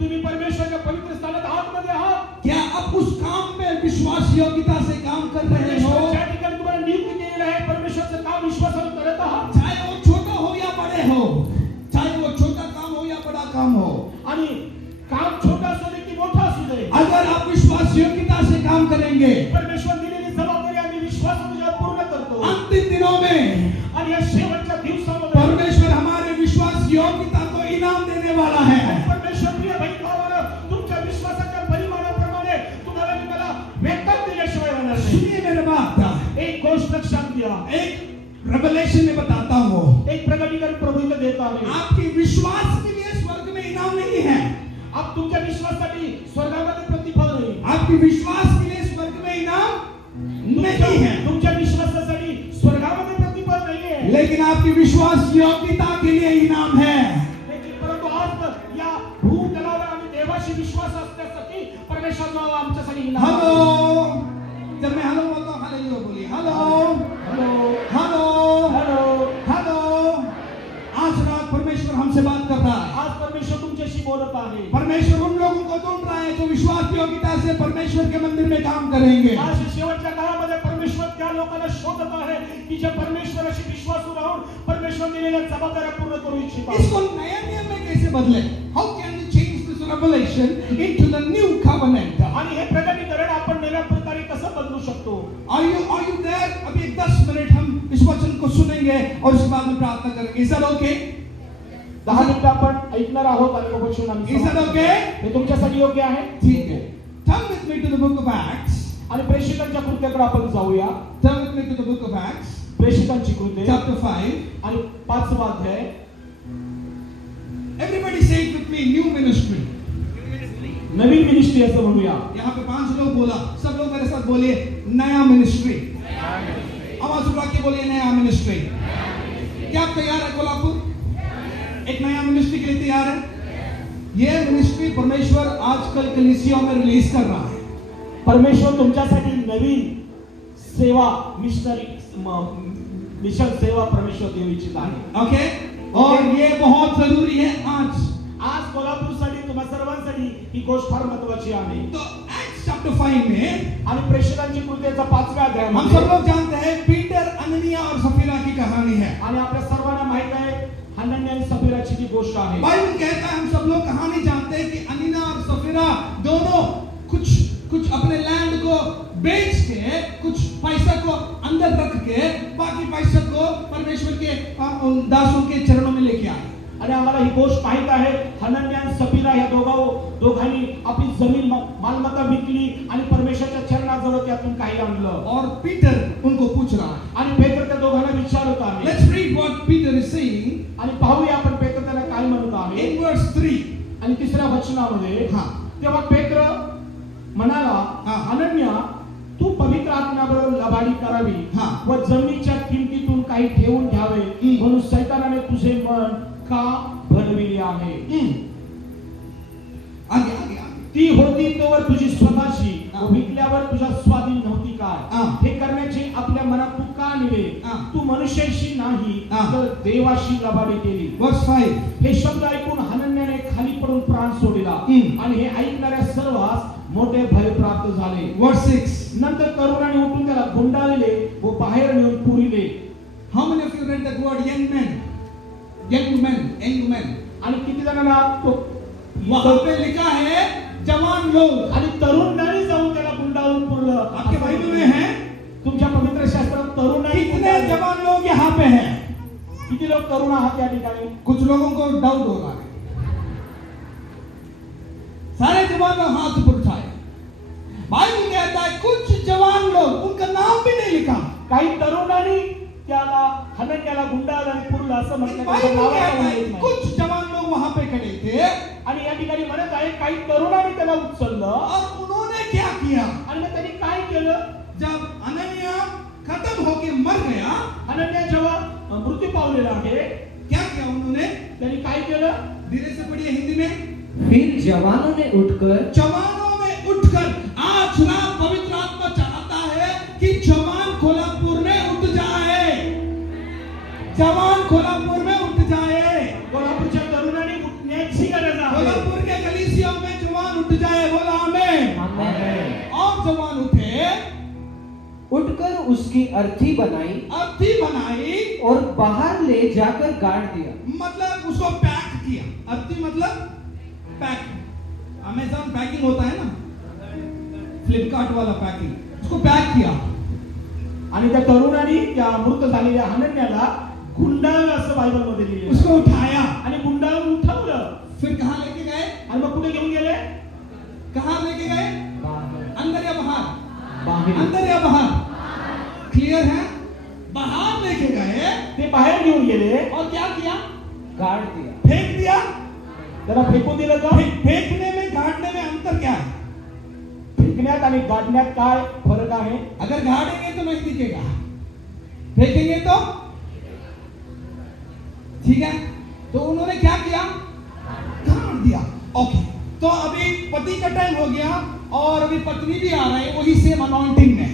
तुम्ही परमेश्वराच्या पवित्र स्थानात आतमध्ये आहात? क्या आप उस काम में विश्वास योग्यता से काम कर रहे हो? ज्या ठिकाणी तुम्हाला नियुक्त केलेलं आहे परमेश्वराचं काम विश्वासाने करत आहात. चाहे वो छोटा हो या बड़े हो, चाहे वो छोटा काम हो या बड़ा काम हो, आणि काम छोटा असू दे की मोठा असू दे, अगर आप विश्वास योग्यता से काम करेंगे, परमेश्वर दिलेली जबाबदारी आम्ही विश्वासाने पूर्ण करतो. अंतिम दिनों में आणि या शेवटच्या दिवसामध्ये परमेश्वर हमारे विश्वास योग्यता को इनाम देने वाला है. परमेश्वर प्रिय बहीण भावांनो, तुमच्या विश्वासाच्या परिमाणाप्रमाणे तुम्हाला मी मला वेतन दिल्याशिवाय राहणार नाही. सुनिए मेरी बात, एक गोष्ट लक्षात घ्या. रेवलेशन में बताता हूँ, एक प्रकटीकरण प्रभू इथं देत आहे. आपके विश्वास के लिए स्वर्ग में इनाम नहीं है. आप तुमच्या विश्वासासाठी स्वर्गामध्ये प्रतिफल नाही. आपके विश्वास के लिए स्वर्ग में इनाम नहीं है. तुमच्या विश्वासासाठी स्वर्गामध्ये प्रतिफल नाहीये. लेकिन आपकी विश्वास योग्यता के लिए इनाम है. लेकिन परंतु आज या भूतलावर आम्ही देवाशी विश्वास असण्यासाठी परमेश्वराचा आमच्यासाठी इनाम आहे. हेलो, जब मैं हेलो बोलता हूँ हालेलुया बोलिए. Hello hello hello hello. Hello. आज रात परमेश्वर हमसे बात कर रहा है. आज परमेश्वर तुमच्याशी बोलत आहे. परमेश्वर उन लोगों को ढूंढ रहा है जो विश्वास योग्यता से परमेश्वर के मंदिर में काम करेंगे. आज शेवटच्या काळामध्ये परमेश्वर त्या लोकांना शोधत आहे की जे परमेश्वराशी विश्वासू राहून परमेश्वर दिलेल्या जबाबदाऱ्या पूर्ण करू इच्छितात. इसको नया नियम में कैसे बदले? How can we change this revelation into the new covenant? आणि हे प्रकटीकरण आपण नव्या प्रकारे कसं बदलू शकतो? Are you there? अभी 10 मिनट हम इस वचन को सुनेंगे और उसके बाद में प्रार्थना करेंगे. Is that okay? 10 मिनिटं आपण ऐकणार आहोत आणि मग वचन आम्ही Is that okay? हे तुमच्यासाठी योग्य आहे? ठीक है. Turn with me to the book of Acts. आणि प्रेषितांच्या कृत्याकडे आपण जाऊया. Turn with me to the book of Acts. प्रेषितांची कृत्ये Chapter 5. आणि 5वा अध्याय. Everybody say it with me. New ministry. Naveen ministry असं म्हणूया. यहाँ पे 5 लोग बोला. सब लोग मेरे साथ बोलिए नया मिनिस्ट्री. आवाज उठा के बोलिए नया मिनिस्ट्री. क्या आप तैयार है कोल्हापुर? एक नया मिनिस्ट्री के लिए तैयार है? ये मिनिस्ट्री परमेश्वर आजकल कलीसियाओं में रिलीज कर रहा है. परमेश्वर तुमच्यासाठी नवीन सेवा मिशनरी मिशन सेवा परमेश्वर देऊ इच्छित आहे. ओके. और ये बहुत जरूरी है आज. आज कोल्हापूरसाठी तुम्हा सर्वांसाठी ही गोष्ट फार महत्त्वाची आहे. तो एक्ट्स चैप्टर 5 में आणि प्रेषितांची कृत्याचा 5व्या अध्याय हम सब लोग जानते हैं पीटर, अननिया और सफीरा की कहानी है. आणि आपल्या सर्वांना माहित आहे हनन्या आणि सफीराची ती गोष्ट आहे. बाइबल कहता है हम सब लोग कहानी जानते हैं कि अनिना और सफीरा दोनों कुछ अपने लैंड को बेच के कुछ पैसा को अंदर रख के बाकी पैसा को परमेश्वर के दासों के चरणों में लेके आए. आणि आम्हाला ही गोष्ट माहित आहे हनन्या आणि सफीरा या दोघांनी आपली जमीन मालमत्ता विकली आणि परमेश्वराच्या चरणाजवळ त्यातून काही आणलं. और पीटर उनको पूछ रहा है. आणि पेत्र त्या दोघांना विचारत आहे. Let's read what Peter is saying. आणि पाहूया आपण पेत्र त्याला काय म्हणत आहे. इन वर्स 3 आणि 3ऱ्या वचनामध्ये तेव्हा पेत्र म्हणाला अनन्या तू पवित्र आत्म्याबरोबर लबाडी करावी व जमिनीच्या किमतीतून काही ठेवून घ्यावे म्हणून शैतानाने तुझे मन का भरविले आहे. आगे आगे ती होती तोवर तुझी स्वतःची विकल्यावर तुझ्या स्वाधीन नव्हती काय. हे करण्याची आपल्या मनात तू का निवे. तू मनुष्याशी नाही तर देवाशी लबाडी केली. वर्स 5 हे शब्द ऐकून हनन्याने खाली पडून प्राण सोडला आणि हे ऐकणाऱ्या सर्वांस मोठे भय प्राप्त झाले. वर्स 6 नंतर तरुणाने उठून त्याला गुंडाळले व बाहेर नेऊन पुरिले. How many of you read that word young men? आणि किती जणांना तो वहां पे लिखा है जवान लोग. आणि तरुणांनी जाऊन त्याला गुंडाळून पुरलं. आपके बाइबल में है तुमच्या पवित्र शास्त्रात तरुणांनी कितने जवान लोग यहाँ पे हैं? किती लोक तरुण आहात या ठिकाणी. कुछ लोगों को डाउट हो रहा है. सारे जवान लोग हाथ ऊपर उठाए. बाइबल कहता है कुछ जवान लोग, उनका नाम भी नहीं लिखा. काही तरुणांनी त्याला हनन्याला गुंडाळलं आणि पुरलं असं म्हटलं. कुछ जवान लोग वहां पे खड़े थे आणि या ठिकाणी म्हणत आहे काही तरुणांनी त्याला उचललं. और उन्होंने क्या किया? आणि मग त्यांनी काय केलं. जब अनन्या खत्म होके मर गया, अनन्या जेव्हा मृत्यू पावलेला आहे क्या किया उन्होंने? त्यांनी काय केलं. धीरे से पढ़िए हिंदी में. फिर जवानों ने उठकर आज रात पवित्र आत्मा चाहता है कि जवान कोल्हापुर में उठ जाए. जवान कोल्हापुर में उठ जाए. कोल्हापूरच्या तरुणांनी उठण्याची गरज आहे. कोल्हापुर के कलीसिया में जवान उठ जाए. बोला आमीन. आमीन. और जवान उठे, उठकर उसकी अर्थी बनाई और बाहर ले जाकर गाड़ दिया. मतलब उसको पैक किया. अर्थी मतलब पैक. अमेज़न पैकिंग होता है ना, फ्लिपकार्ट वाला पैकिंग. उसको पैक किया. आणि त्या तरुणांनी त्या मृत झालेल्या हनन्याला गुंडाळलं असं बायबल मध्ये लिहिलं. उसको उठाया आणि गुंडाळून उठवलं. फिर कहां लेके गए? आणि मग कुठे घेऊन गेले. कहां लेके गए? अंदर या बाहर? बाहेर. अंदर या बाहर? क्लियर है? बाहर लेके गए, ते बाहेर घेऊन गेले और क्या किया? गाड़ दिया। फेंक दिया। त्याला फेकून दिलं का? फेंकने में गाड़ने में अंतर क्या है? फेकण्यात आणि गाडण्यात काय फरक आहे? अगर गाड़ेंगे तो नहीं दिखेगा, फेंकेंगे तो ठीक है। तो उन्होंने क्या किया? गाड़ दिया। ओके, तो अभी पति का टाइम हो गया और अभी पत्नी भी आ रही है वही सेम अनॉइंटिंग में।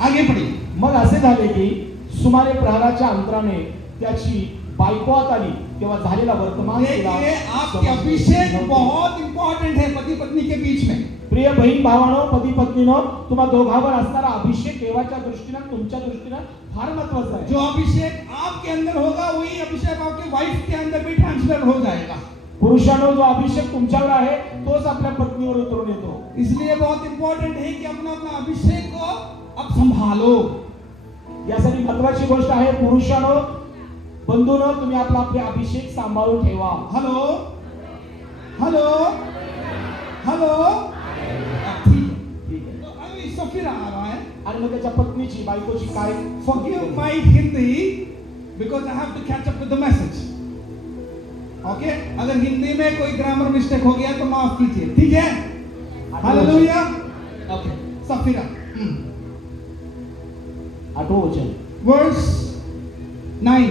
आगे पढ़िए। मग असे झाले की सुमारे प्रहाराच्या अंतराने त्याची बायको आत आली तेव्हा झालेला वर्तमान तिला देखिए, आपके अभिषेक बहुत इंपॉर्टेंट है पति पत्नी के बीच में। प्रिय बहीण भावांनो, पती पत्नीनो, तुम्हा दोघांवर असणारा अभिषेक देवाच्या दृष्टीने तुमच्या दृष्टीने फार महत्त्वाचा आहे। जो अभिषेक आपके अंदर होगा वही अभिषेक आपके वाइफ के अंदर भी ट्रांसफर हो जाएगा। पुरुषांनो, जो अभिषेक तुमच्यावर आहे तोच आपल्या पत्नीवर उतरून येतो। इसलिए बहुत इंपॉर्टेंट है कि अपना अपना अभिषेक को अब संभालो। यासाठी महत्त्वाची गोष्ट आहे, पुरुषांनो, बंधूंनो, तुम्ही आपला अभिषेक सांभाळून ठेवा। हेलो हेलो हेलो, ठीक है। तो अभी सफीरा आ रहा है, आणि मग त्याच्या पत्नीची बायकोची काय? Forgive my Hindi because I have to catch up with the message. Okay, अगर हिंदी में कोई ग्रामर मिस्टेक हो गया तो माफ कीजिए, ठीक है? हालेलुया। ओके, सफीरा 8वें वचन, वर्स 9।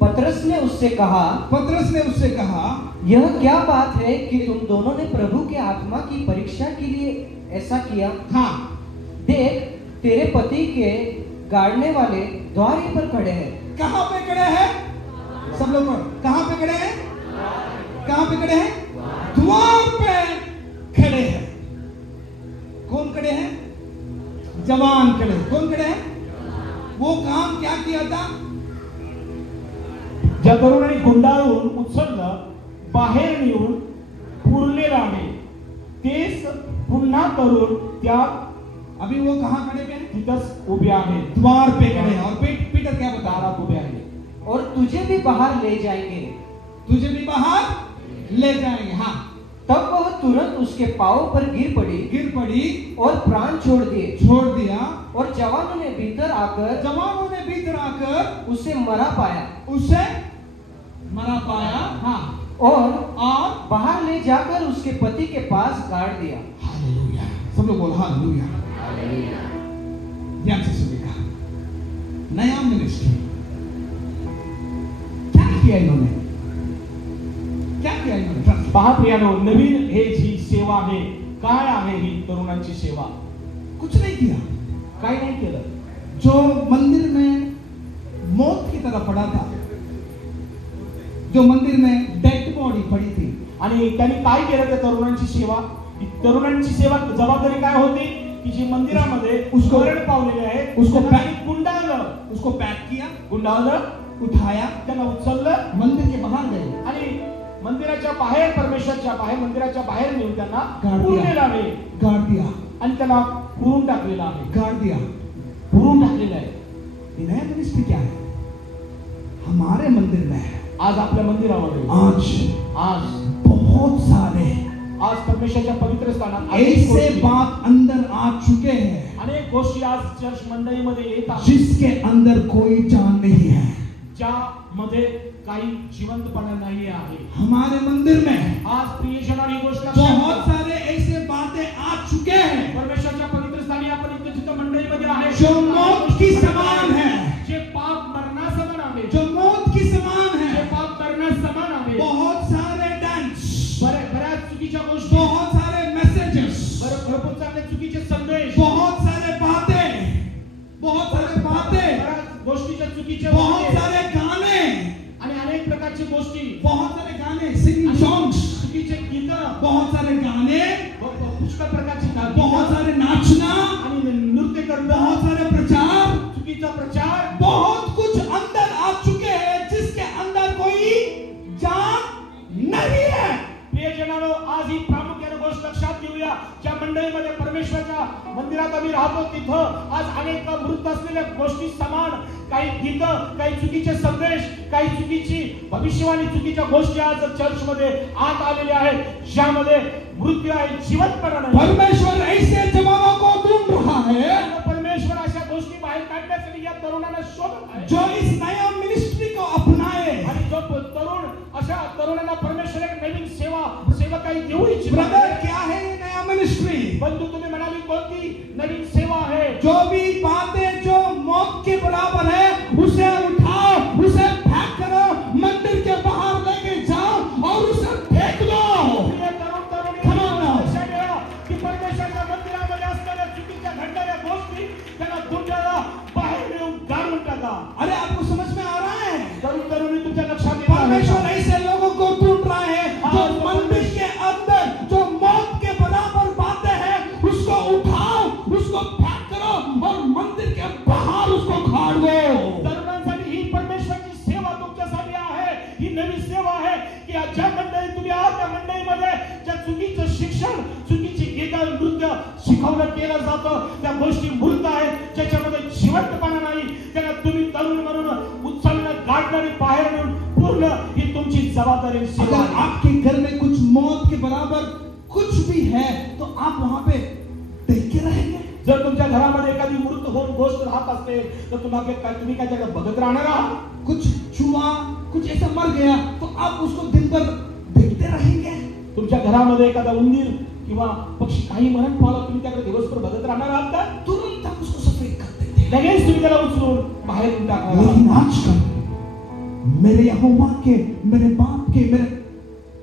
पतरस ने उससे कहा, पतरस ने उससे कहा, यह क्या बात है कि तुम दोनों ने प्रभु के आत्मा की परीक्षा के लिए ऐसा किया? हाँ, देख, तेरे पति के गाड़ने वाले द्वार ही पर खड़े हैं। कहां पे खड़े हैं? सब लोग कहां पे खड़े हैं? कहां पे खड़े हैं? द्वार पे खड़े हैं। कौन खड़े हैं? जवान खड़े। कौन खड़े हैं? वो काम क्या किया था? ज्या तरुणांनी गुंडाळून उचललं, बाहेर नेऊन पुरलेलं आहे, तेच पुन्हा तरुण त्या अभी वो कहां खड़े हैं? तिथंच उभे आहेत, द्वार पे खड़े हैं। और पीटर क्या बता रहा? दारात उभे आहेत, और तुझे भी बाहर ले जाएंगे। तुझे भी बाहर ले जाएंगे। हाँ, तब वह तुरंत उसके पांव पर गिर पड़ी और प्राण छोड़ दिया। और जवानों ने भीतर आकर उसे मरा पाया। हाँ, और बाहर ले जाकर उसके पति के पास गाड़ दिया। हालेलुया। सब लोग बोल हालेलुया। ध्यान से सुनिएगा। नया मिनिस्ट्री क्या किया इन्होंने? पहा प्रियानो, नवीन हे जी सेवा आहे, काय आहे ही तरुणांची सेवा? कुछ नहीं किया, काय नाही केलं। जो मंदिर में मौत की तरह पड़ा था, जो मंदिर में डेड बॉडी पड़ी थी, आणि त्यांनी काय केलं? त्या तरुणांची सेवा, तरुणांची सेवा जबाबदारी काय होती की जी मंदिरामध्ये मरण पावलेले आहेत उसको गुंडाळलं, उसको पैक किया, गुंडाळलं, उठाया, त्यांना उचललं, मंदिर के बाहर गए आणि मंदिराच्या बाहेर, परमेश्वरच्या बाहेर, मंदिराच्या बाहेर नेऊन त्यांना पुरलेलं आहे, गाड़ दिया, आणि त्यांना पुरून टाकलेलं आहे, गाड़ दिया, पुरून टाकलेलं आहे। ये नया मिनिस्ट्री क्या है? हमारे मंदिर में आज आपल्या मंदिरामध्ये आज बहुत सारे आज परमेश्वरच्या पवित्र स्थानात ऐसे बात अंदर आ चुके हैं, अनेक गोष्टी आज चर्च मंडळीमध्ये येतात जिसके अंदर कोई जान नहीं है, ज्यामध्ये काही जिवंतपणा नाही आहे। हमारे मंदिर में आज प्रियजनांनी गोष्ट बहुत सारे ऐसे बातें आ चुके हैं परमेश्वरच्या पवित्र स्थानी आपण इथे जिथं मंडळीमध्ये आहे, जो मौत की समान है, जे पाप मरणा समान आहे, जो मौत की समान जे है। पाप मरणा समान आहे। बहुत सारे डांस, बऱ्याच चुकीच्या गोष्टी, बहुत सारे मैसेजेस, भरपूर चांगले चुकीचे संदेश, बहुत सारे बातें, बऱ्याच गोष्टीच्या चुकीचे बहुत वाक्य, सारे गाने, आणि अनेक प्रकारची गोष्टी, बहुत सारे गाने, सिंगिंग सॉन्ग्स, चुकीचे गीत, बहुत सारे गाने, पुष्कळ प्रकारची गीतं, बहुत सारे नाचना, आणि नृत्य करणं, बहुत सारे प्रचार, चुकीचा प्रचार, बहुत कुछ अंदर आ चुके हैं जिसके अंदर कोई जान नहीं है। प्रियजनांनो, आज ही प्रामुख्याने गोष्ट लक्षात घेऊया, ज्या मंडळीमध्ये परमेश्वराच्या मंदिरात आम्ही राहतो तिथं आज अनेक मृत असलेल्या गोष्टी समान, काही गीत, काही चुकीचे संदेश, काही चुकीची भविष्यवाणी, चुकीच्या गोष्टी आज चर्चमध्ये आत आलेल्या आहेत, ज्यामध्ये मृत्यू आहे, जिवंतपणा नाही। परमेश्वर ऐसे जवानों को ढूंढ रहा है, परमेश्वर तरुणांना शोधत आहे, जो इस नया मिनिस्ट्री को अपनाए। आणि जो तरुण अशा तरुणांना परमेश्वर एक नवीन सेवकाई देऊ इच्छितो। ब्रदर, क्या है ये नया मिनिस्ट्री? बंधू, तुम्ही म्हणाली कोणती नवीन सेवा आहे? जो भी बातें जो मौत के बराबर है उसे उठाओ, उसे फेंक करो, मंदिर के बाहर लेके जाओ और उसे फेंक दो। प्रिय तरुण तरुणी, लक्षात ठेवा की परमेश्वराच्या मंदिरामध्ये असणाऱ्या चुकीच्या घडणाऱ्या गोष्टी त्यांना तुमच्याला बाहेर नेऊन गाडून टाका। अरे, आपको समझ में आ रहा है? तरुण तरुणी, तुमच्या लक्षात येत आहे परमेश्वर ऐसे लोगों को ढूंढ रहा है जो मंदिर के अंदर जो मौत के बराबर बातें हैं उसको उठाओ, उसको फेंक करो और मंदिर के बाहर उसको खाड़ दो। तरुणांसाठी ही परमेश्वराची सेवा तुमच्यासाठी आहे। ही नवी सेवा आहे की ज्या मंडळी तुम्ही आहात त्या मंडळीमध्ये ज्या चुकीचं शिक्षण, चुकीची गीत नृत्य शिकवलं केलं जातं, त्या गोष्टी मूर्त आहेत, ज्याच्यामध्ये जिवंतपणा नाही, त्याला तुम्ही तरुण म्हणून उत्सवला गाडणारी बाहेर नेऊन पूर्ण ही तुमची जबाबदारी सेवा अगर आहे। आपके घर में कुछ मौत के बराबर कुछ भी है तो आप वहां पे देख के रहेंगे। जर तुमच्या घरामध्ये एखादी मृत होऊन गोष्ट राहत असेल तर तुम्ही काय त्याकडे बघत राहणार आहात? कुछ चूहा, कुछ ऐसा मर गया तो आप उसको दिन भर देखते रहेंगे। तुमच्या घरामध्ये एखादा उंदीर किंवा पक्षी काही मरण पावला, तुम्ही त्याकडे दिवसभर बघत राहणार आहात का? तुरंत आप उसको सफेद कर देंगे। लगेच तुम्ही त्याला उचलून बाहेर टाकणार आहात। लेकिन आजकल मेरे यहोवा के, मेरे बाप के, मेरे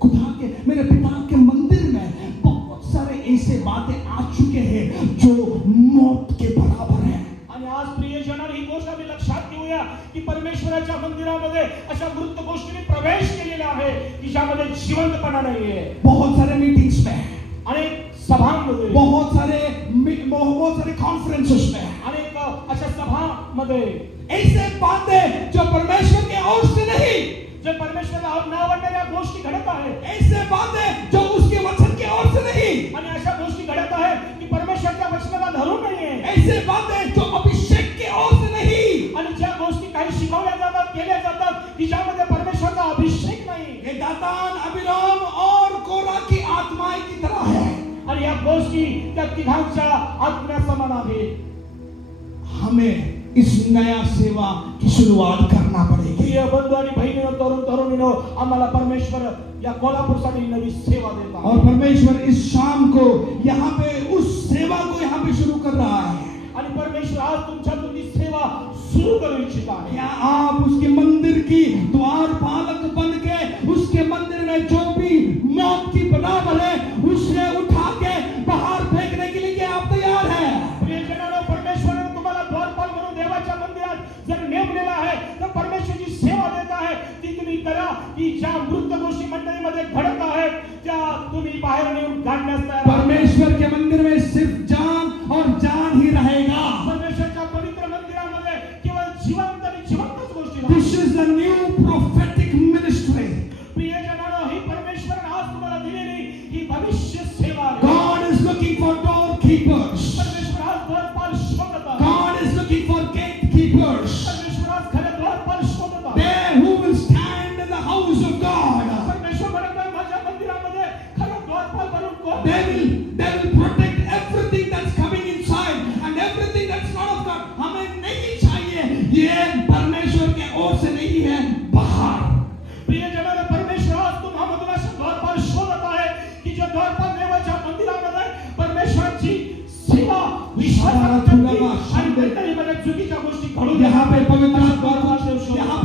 खुदा के, मेरे पिता के मंदिर में बहुत सारे ऐसे बातें आ चुके हैं जो मौत के बराबर है। आणि आज प्रियजनांनो, ही गोष्ट आम्ही लक्षात घेऊया की परमेश्वराच्या मंदिरामध्ये अशा मृत गोष्टींनी प्रवेश केलेला आहे की ज्यामध्ये जिवंतपणा नाहीये। बहुत सारे मीटिंग्स में, अनेक सभांमध्ये, बहुत सारे कॉन्फ्रेंसेस में, अनेक अशा सभांमध्ये ऐसे बातें जो परमेश्वर के ओर से नहीं, जे परमेश्वराला न आवडणाऱ्या गोष्टी घडत आहेत, ऐसे बातें जो उसके वचन के ओर से नहीं, आणि अशा गोष्टी घडत आहेत की परमेश्वराच्या वचनाला धरून नाहीये, ऐसे बातें जो अभिषेक के ओर से नहीं, आणि ज्या गोष्टी काही शिकवल्या जातात, केल्या जातात की ज्यामध्ये परमेश्वराचा अभिषेक नाही। ये दातान, अबिराम और कोरा की आत्माएं की तरह है। आणि या गोष्टी त्या तिघांच्या आत्म्या समान आहेत। हमें इस नया सेवा की शुरुआत करना पड़ेगी। प्रिय बंधू आणि बहिणींनो, तरुण तरुणींनो, आम्हाला परमेश्वर या कोल्हापूरसाठी नवी सेवा देत आहे। और परमेश्वर इस शाम को यहाँ पे उस सेवा को यहाँ पे शुरू कर रहा है। आणि परमेश्वर आज तुमच्यातून ती सेवा सुरू करू इच्छित आहे। क्या आप उसके मंदिर की द्वारपालक बन के उसके मंदिर में जो भी मौत की बराबर है उसे उठा के बाहर फेंकने के लिए क्या आप तैयार हैं? प्रियजनांनो, परमेश्वराने तुम्हाला द्वारपाल म्हणून देवाच्या मंदिरात जर नेमलेला आहे तर परमेश्वराची सेवा देत आहे ती तुम्ही करा की ज्या मृत गोष्टी मंडळीमध्ये घडत आहेत त्या तुम्ही बाहेर नेऊन काढण्यास तयार आहात। परमेश्वर के मंदिर में सिर्फ जान और जान ही रहेगा। परमेश्वराच्या पवित्र मंदिरामध्ये केवळ जिवंत आणि जिवंतच गोष्टी राहतील। This is the new prophetic ministry. प्रियजनांनो, ही परमेश्वराने आज तुम्हाला दिलेली ही भविष्य सेवा आहे। God is looking for doorkeepers. परमेश्वर आज द्वारपाल शोधत आहे। God is looking for gatekeepers. परमेश्वर आज खरे द्वारपाल शोधत आहे। There who will stand in the house of God. परमेश्वर म्हणत आहे, माझ्या मंदिरामध्ये खरं द्वारपाल बनून कोण? They will protect everything that's coming inside and everything that's not of God. हमें नहीं चाहिए, ये परमेश्वर के ओर से नहीं है, बाहर। प्रियजनांनो, परमेश्वर आज तुम्हामधून असे द्वारपाल शोधत आहे की जे द्वारपाल देवाच्या मंदिरामध्ये परमेश्वराची सेवा विश्वासाने करतील आणि मंडळीमध्ये चुकीच्या गोष्टी घडून यहाँ पे पवित्र यहाँ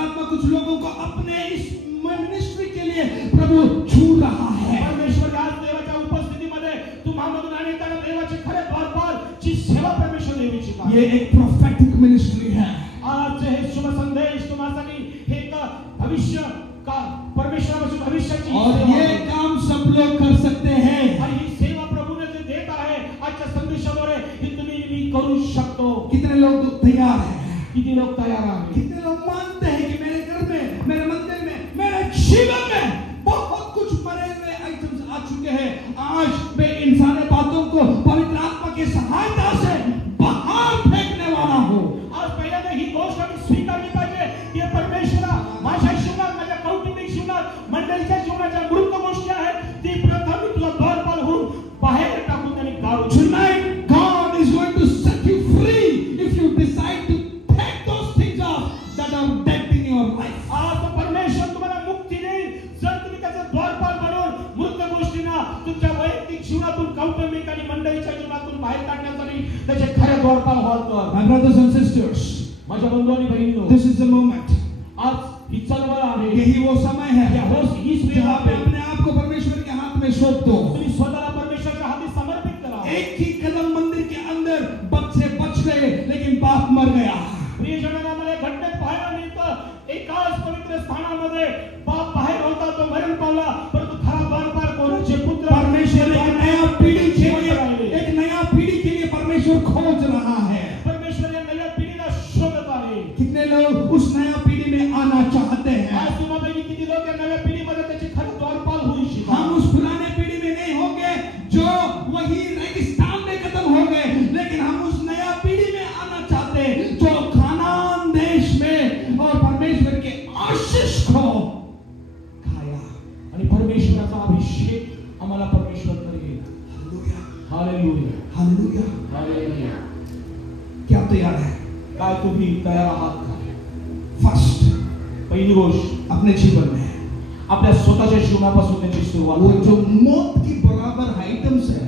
आत्मा कुछ लोगों को अपने इस मिनिस्ट्री के लिए प्रभु छू रहा है। परमेश्वर आज देवाच्या उपस्थितीमध्ये तुम्हामधून अनेकांना देवाचे खरे द्वारपाल ची सेवा परमेश्वर देऊ इच्छित आहे। ये एक प्रोफेटिक मिनिस्ट्री है। आज हे शुभ संदेश तुम्हासाठी हे एक भविष्य का परमेश्वराची भविष्याची और सेवा ये आहे। काम सब लोग कर सकते हैं। आणि ही सेवा प्रभूने जे देत आहे आजच्या संदेशाद्वारे ही तुम्ही मी करू शकतो। कितने लोग तैयार हैं? किती लोक तयार आहेत? कितने लोग मानते हैं कि मेरे घर में, मेरे मंदिर में, मेरे जीवन में बहुत कुछ मरे हुए आइटम्स आ चुके हैं। आज मैं इन सारे बातों को पवित्र आत्मा की सहायता से बाहर फेंकने वाला हूँ। आज पहिल्यांदा ही गोष्ट आम्ही स्वीकारली पाहिजे की परमेश्वरा माझ्या जीवनात, माझ्या कौटुंबिक जीवनात, मंडळीच्या जीवनाच्या मृत गोष्टी आहेत ती प्रथम मी तुला द्वारपाल होऊन बाहेर टाकून आणि गाळून. Tonight God is going to set you free if you decide to My brothers and sisters, माझ्या बंधू आणि भगिनींनो, this is the moment. आज ही चळवळ आहे. यही वो समय है हीच वेळ जहाँ पे आहे. अपने आप को परमेश्वर के हाथ में सौंप दो. तुम्ही स्वतःला परमेश्वराच्या हाती समर्पित करा. एक ही कदम मंदिर के अंदर बच्चे बच गए, लेकिन बाप मर गया. प्रियजनांना मला घटनेत पाहायला मिळतं, एकाच पवित्र स्थानामध्ये बाप बाहेर होता, तो मरण पावला, परंतु खरा द्वारपाल कोणाचे पुत्र. परमेश्वर एक नया पीढ़ी के लिए परमेश्वर खोज रहा है. परमेश्वर या नव्या पिढीला शोधत आहे. कितने लोग उस नया पीढ़ी में आना चाहते हैं? आज तुम्हाला किती लोक या नव्या पिढीमध्ये त्याचे खरं द्वारपाल होऊ इच्छितात. हम उस पुराने पीढ़ी में नहीं होंगे जो वही रेगिस्तान में खत्म हो गए, लेकिन हम उस नया पीढ़ी में आना चाहते हैं जो कानान देश में और परमेश्वर के आशीष को खाया. आणि परमेश्वराचा अभिषेक आम्हाला परमेश्वर करेल. Hallelujah, hallelujah. हालेलुया. क्या तैयार है? काय तुम्ही तयार आहात का? फर्स्ट, पहिली गोष्ट, अपने जीवन में आपल्या स्वतःच्या जीवनापासून त्याची सुरुवात. वो जो मौत की बराबर आइटम्स है,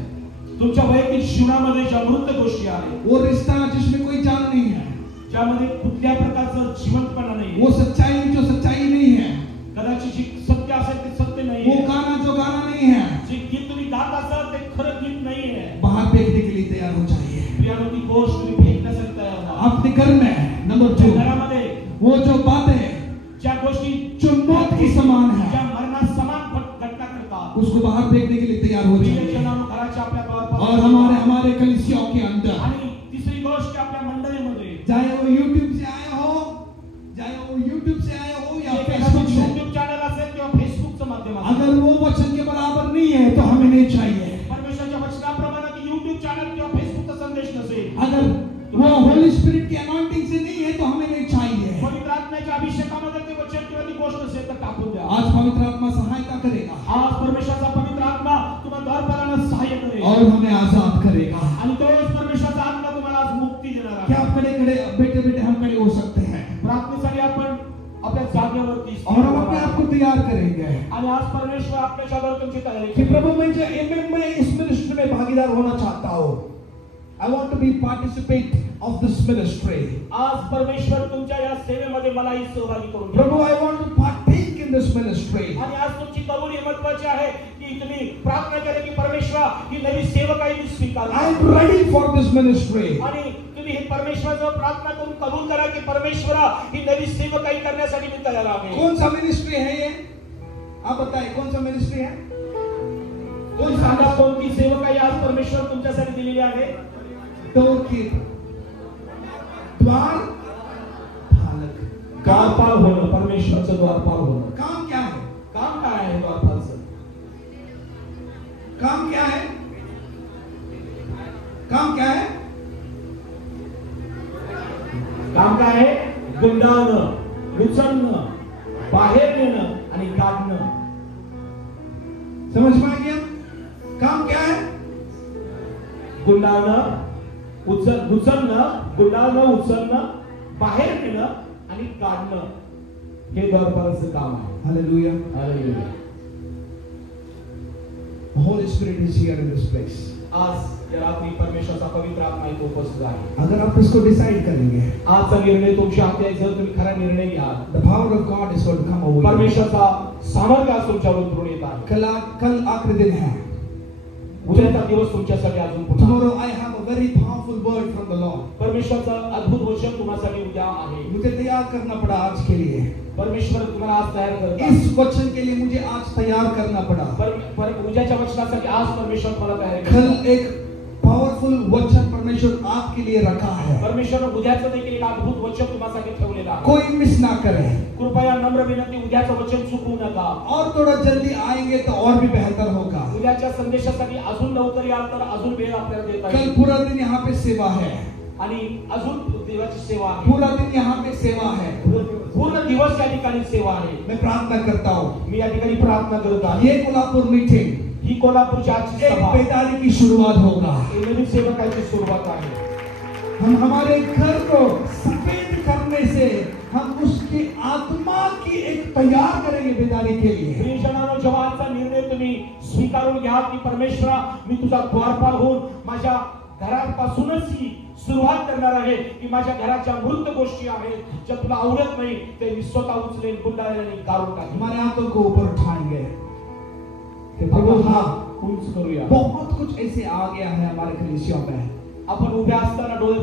तुमच्या वैयक्तिक जीवनामध्ये ज्या मृत गोष्टी आहेत, वो रिश्ता जिसमें कोई जान नहीं है, ज्यामध्ये कुठल्या प्रकारचं जिवंतपणा नाही, वो सच्चाई जो सच्चाई नहीं है, कदाचित जी सत्य असेल ते सत्य नाही, वो गाना जो गाना नहीं है, जे गीत तुम्ही गात असाल ते खरं गीत नाही आहे, बाहर फेंकने के लिए तैयार हो जाइए. प्रियानो ती गोष्ट तुम्ही फेकण्यासाठी तयार व्हा. अपने घर में नंबर 2, घरामध्ये वो जो बातें ज्या गोष्टी जो मौत की समान ज्या है, मरणास समान घटना करतात, उसको बाहर फेंकने के लिए तैयार हो जाइए. प्रियजनांनो, घराच्या आपल्या द्वारपाल और हमारे कलीसियाओं के अंदर, आणि तिसरी गोष्ट आपल्या मंडळीमध्ये, चाहे वो यूट्यूब से आए हो या फेसबुक से, YouTube चॅनल असेल किंवा फेसबुकचं माध्यम असेल, अगर वो वचन के बराबर नहीं है तो हमें नहीं चाहिए. परमेश्वराच्या वचनाप्रमाणे की YouTube चॅनल किंवा फेसबुकचा संदेश नसेल, अगर वो होली स्पिरिट की अनॉइंटिंग से नहीं है तो हमें नहीं चाहिए. पवित्र आत्म्याच्या अभिषेकामध्ये ते वचन किंवा ती गोष्ट असेल तर टाकून द्या. आज पवित्र आत्मा सहायता करेगा आज परमेश्वराचा पवित्र आत्मा तुम्हाला द्वारपालांना सहाय्य करेल और हमें आजाद करेगा. आणि तोच परमेश्वराचा आत्मा तुम्हाला आज मुक्ती देणार आहे. क्या आप बेटे हम खड़े हो सकते हैं प्रार्थनेसाठी आपण आपल्या जागेवरती और हम अपने आप को तैयार करेंगे आणि आज परमेश्वर आपल्या जागेवर तुमची तयारी कि करेल. प्रभु मैं इस मिनिस्ट्री में भागीदार होना चाहता हूँ. I want to be participate of this ministry. आज परमेश्वर तुमच्या या सेवेमध्ये मलाही सहभागी करून घ्या. प्रभु I want to partake in this ministry. आणि आज तुमची कबूल ही महत्त्वाची आहे की तुम्ही प्रार्थना करा की परमेश्वर ही नवी सेवकाई मी स्वीकार I am ready for this ministry. आणि तुम्ही हे परमेश्वराचं प्रार्थना करून कबूल करा की परमेश्वरा ही नवी सेवकाई करण्यासाठी मी तयार आहे. कौन सा मिनिस्ट्री है ये? आप बताइए कौन सा मिनिस्ट्री है? कोण सांगा कोणती सेवकाई आज परमेश्वर तुमच्यासाठी दिलेली आहे? डोरकीपर, द्वारपालक. द्वारपाल होणं, परमेश्वराचं द्वारपाल होणं. काम क्या है? काम काय आहे द्वारपालचं? काम क्या है? काम क्या है? काम काय आहे? गुंडाळणं, उचलणं, बाहेर नेणं आणि काढणं. समझ में आ गया? काम क्या है? गुंडाळणं, गुंडाळणं, उचलणं, बाहेर नेणं आणि काढणं हे द्वारपालाचं काम आहे. Hallelujah. Hallelujah. The Holy Spirit is here in this place. आज या रात्री परमेश्वराचा पवित्र आत्मा इथे उपस्थित आहे. अगर आप इसको डिसाइड करेंगे, आजचा निर्णय तुमच्या हाती आहे. जर तुम्ही खरा निर्णय घ्याल, the power of God is going to come over you. परमेश्वराचा सामर्थ्य आज तुमच्यावर उतरून येत आहे. कल आखिरी दिन है. उद्याचा दिवस तुमच्यासाठी अजून पुन्हा. Tomorrow I have a very powerful word from the Lord. परमेश्वराचं अद्भुत वचन तुम्हासाठी उद्या आहे. मुझे तैयार करना पड़ा आज के लिए. परमेश्वर तुम्हाला आज तयार करतात. इस वचन के लिए मुझे आज तैयार करना पड़ा. पर उद्याच्या वचनासाठी आज परमेश्वर मला तयार कल करतात. एक पावरफुल वचन परमेश्वर आपके लिए रखा है. परमेश्वर उद्याचं देखील एक अद्भुत वचन तुम्हासाठी ठेवलेलं आहे. कोई मिस ना करे. कृपया नम्र विनंती, उद्याचं वचन चुकवू नका. और थोड़ा जल्दी आएंगे तो और भी बेहतर होगा. उद्याच्या संदेशासाठी अजून लवकर याल तर अजून वेळ आपल्याला देता कल येईल. पूरा दिन यहाँ पे सेवा है. आणि अजून देवाची सेवा आहे. पूरा दिन यहाँ पे सेवा है. पूर्ण दिवस या ठिकाणी सेवा आहे. मैं प्रार्थना करता हूँ. मी या ठिकाणी प्रार्थना करत आहे. ये कोल्हापुर मीटिंग ही कोल्हापूरची आजची एक सभा बेदारी की शुरुआत होगा. ही नवीन सेवकाची सुरुवात आहे. हम हमारे घर को सफेद करने से हम उसकी आत्मा की एक तैयार करेंगे बेदारी के लिए. प्रियजनांनो, जवानचा निर्णय तुम्ही स्वीकारून घ्या की परमेश्वरा मी तुझा द्वारपाल होऊन माझ्या घरापासूनच ही सुरुवात करणार आहे की माझ्या घराच्या मृत गोष्टी आहेत ज्या तुला आवडत नाही ते मी स्वतः उचलेन गुंडाळेन काढून टाकेन. हमारे हाथों को ऊपर उठाएंगे कि आपण प्रभु हात हाँ उंच करूया. बहुत कुछ ऐसे आ गया है हमारे कलीसिया में. आपण उभ्या असताना डोळे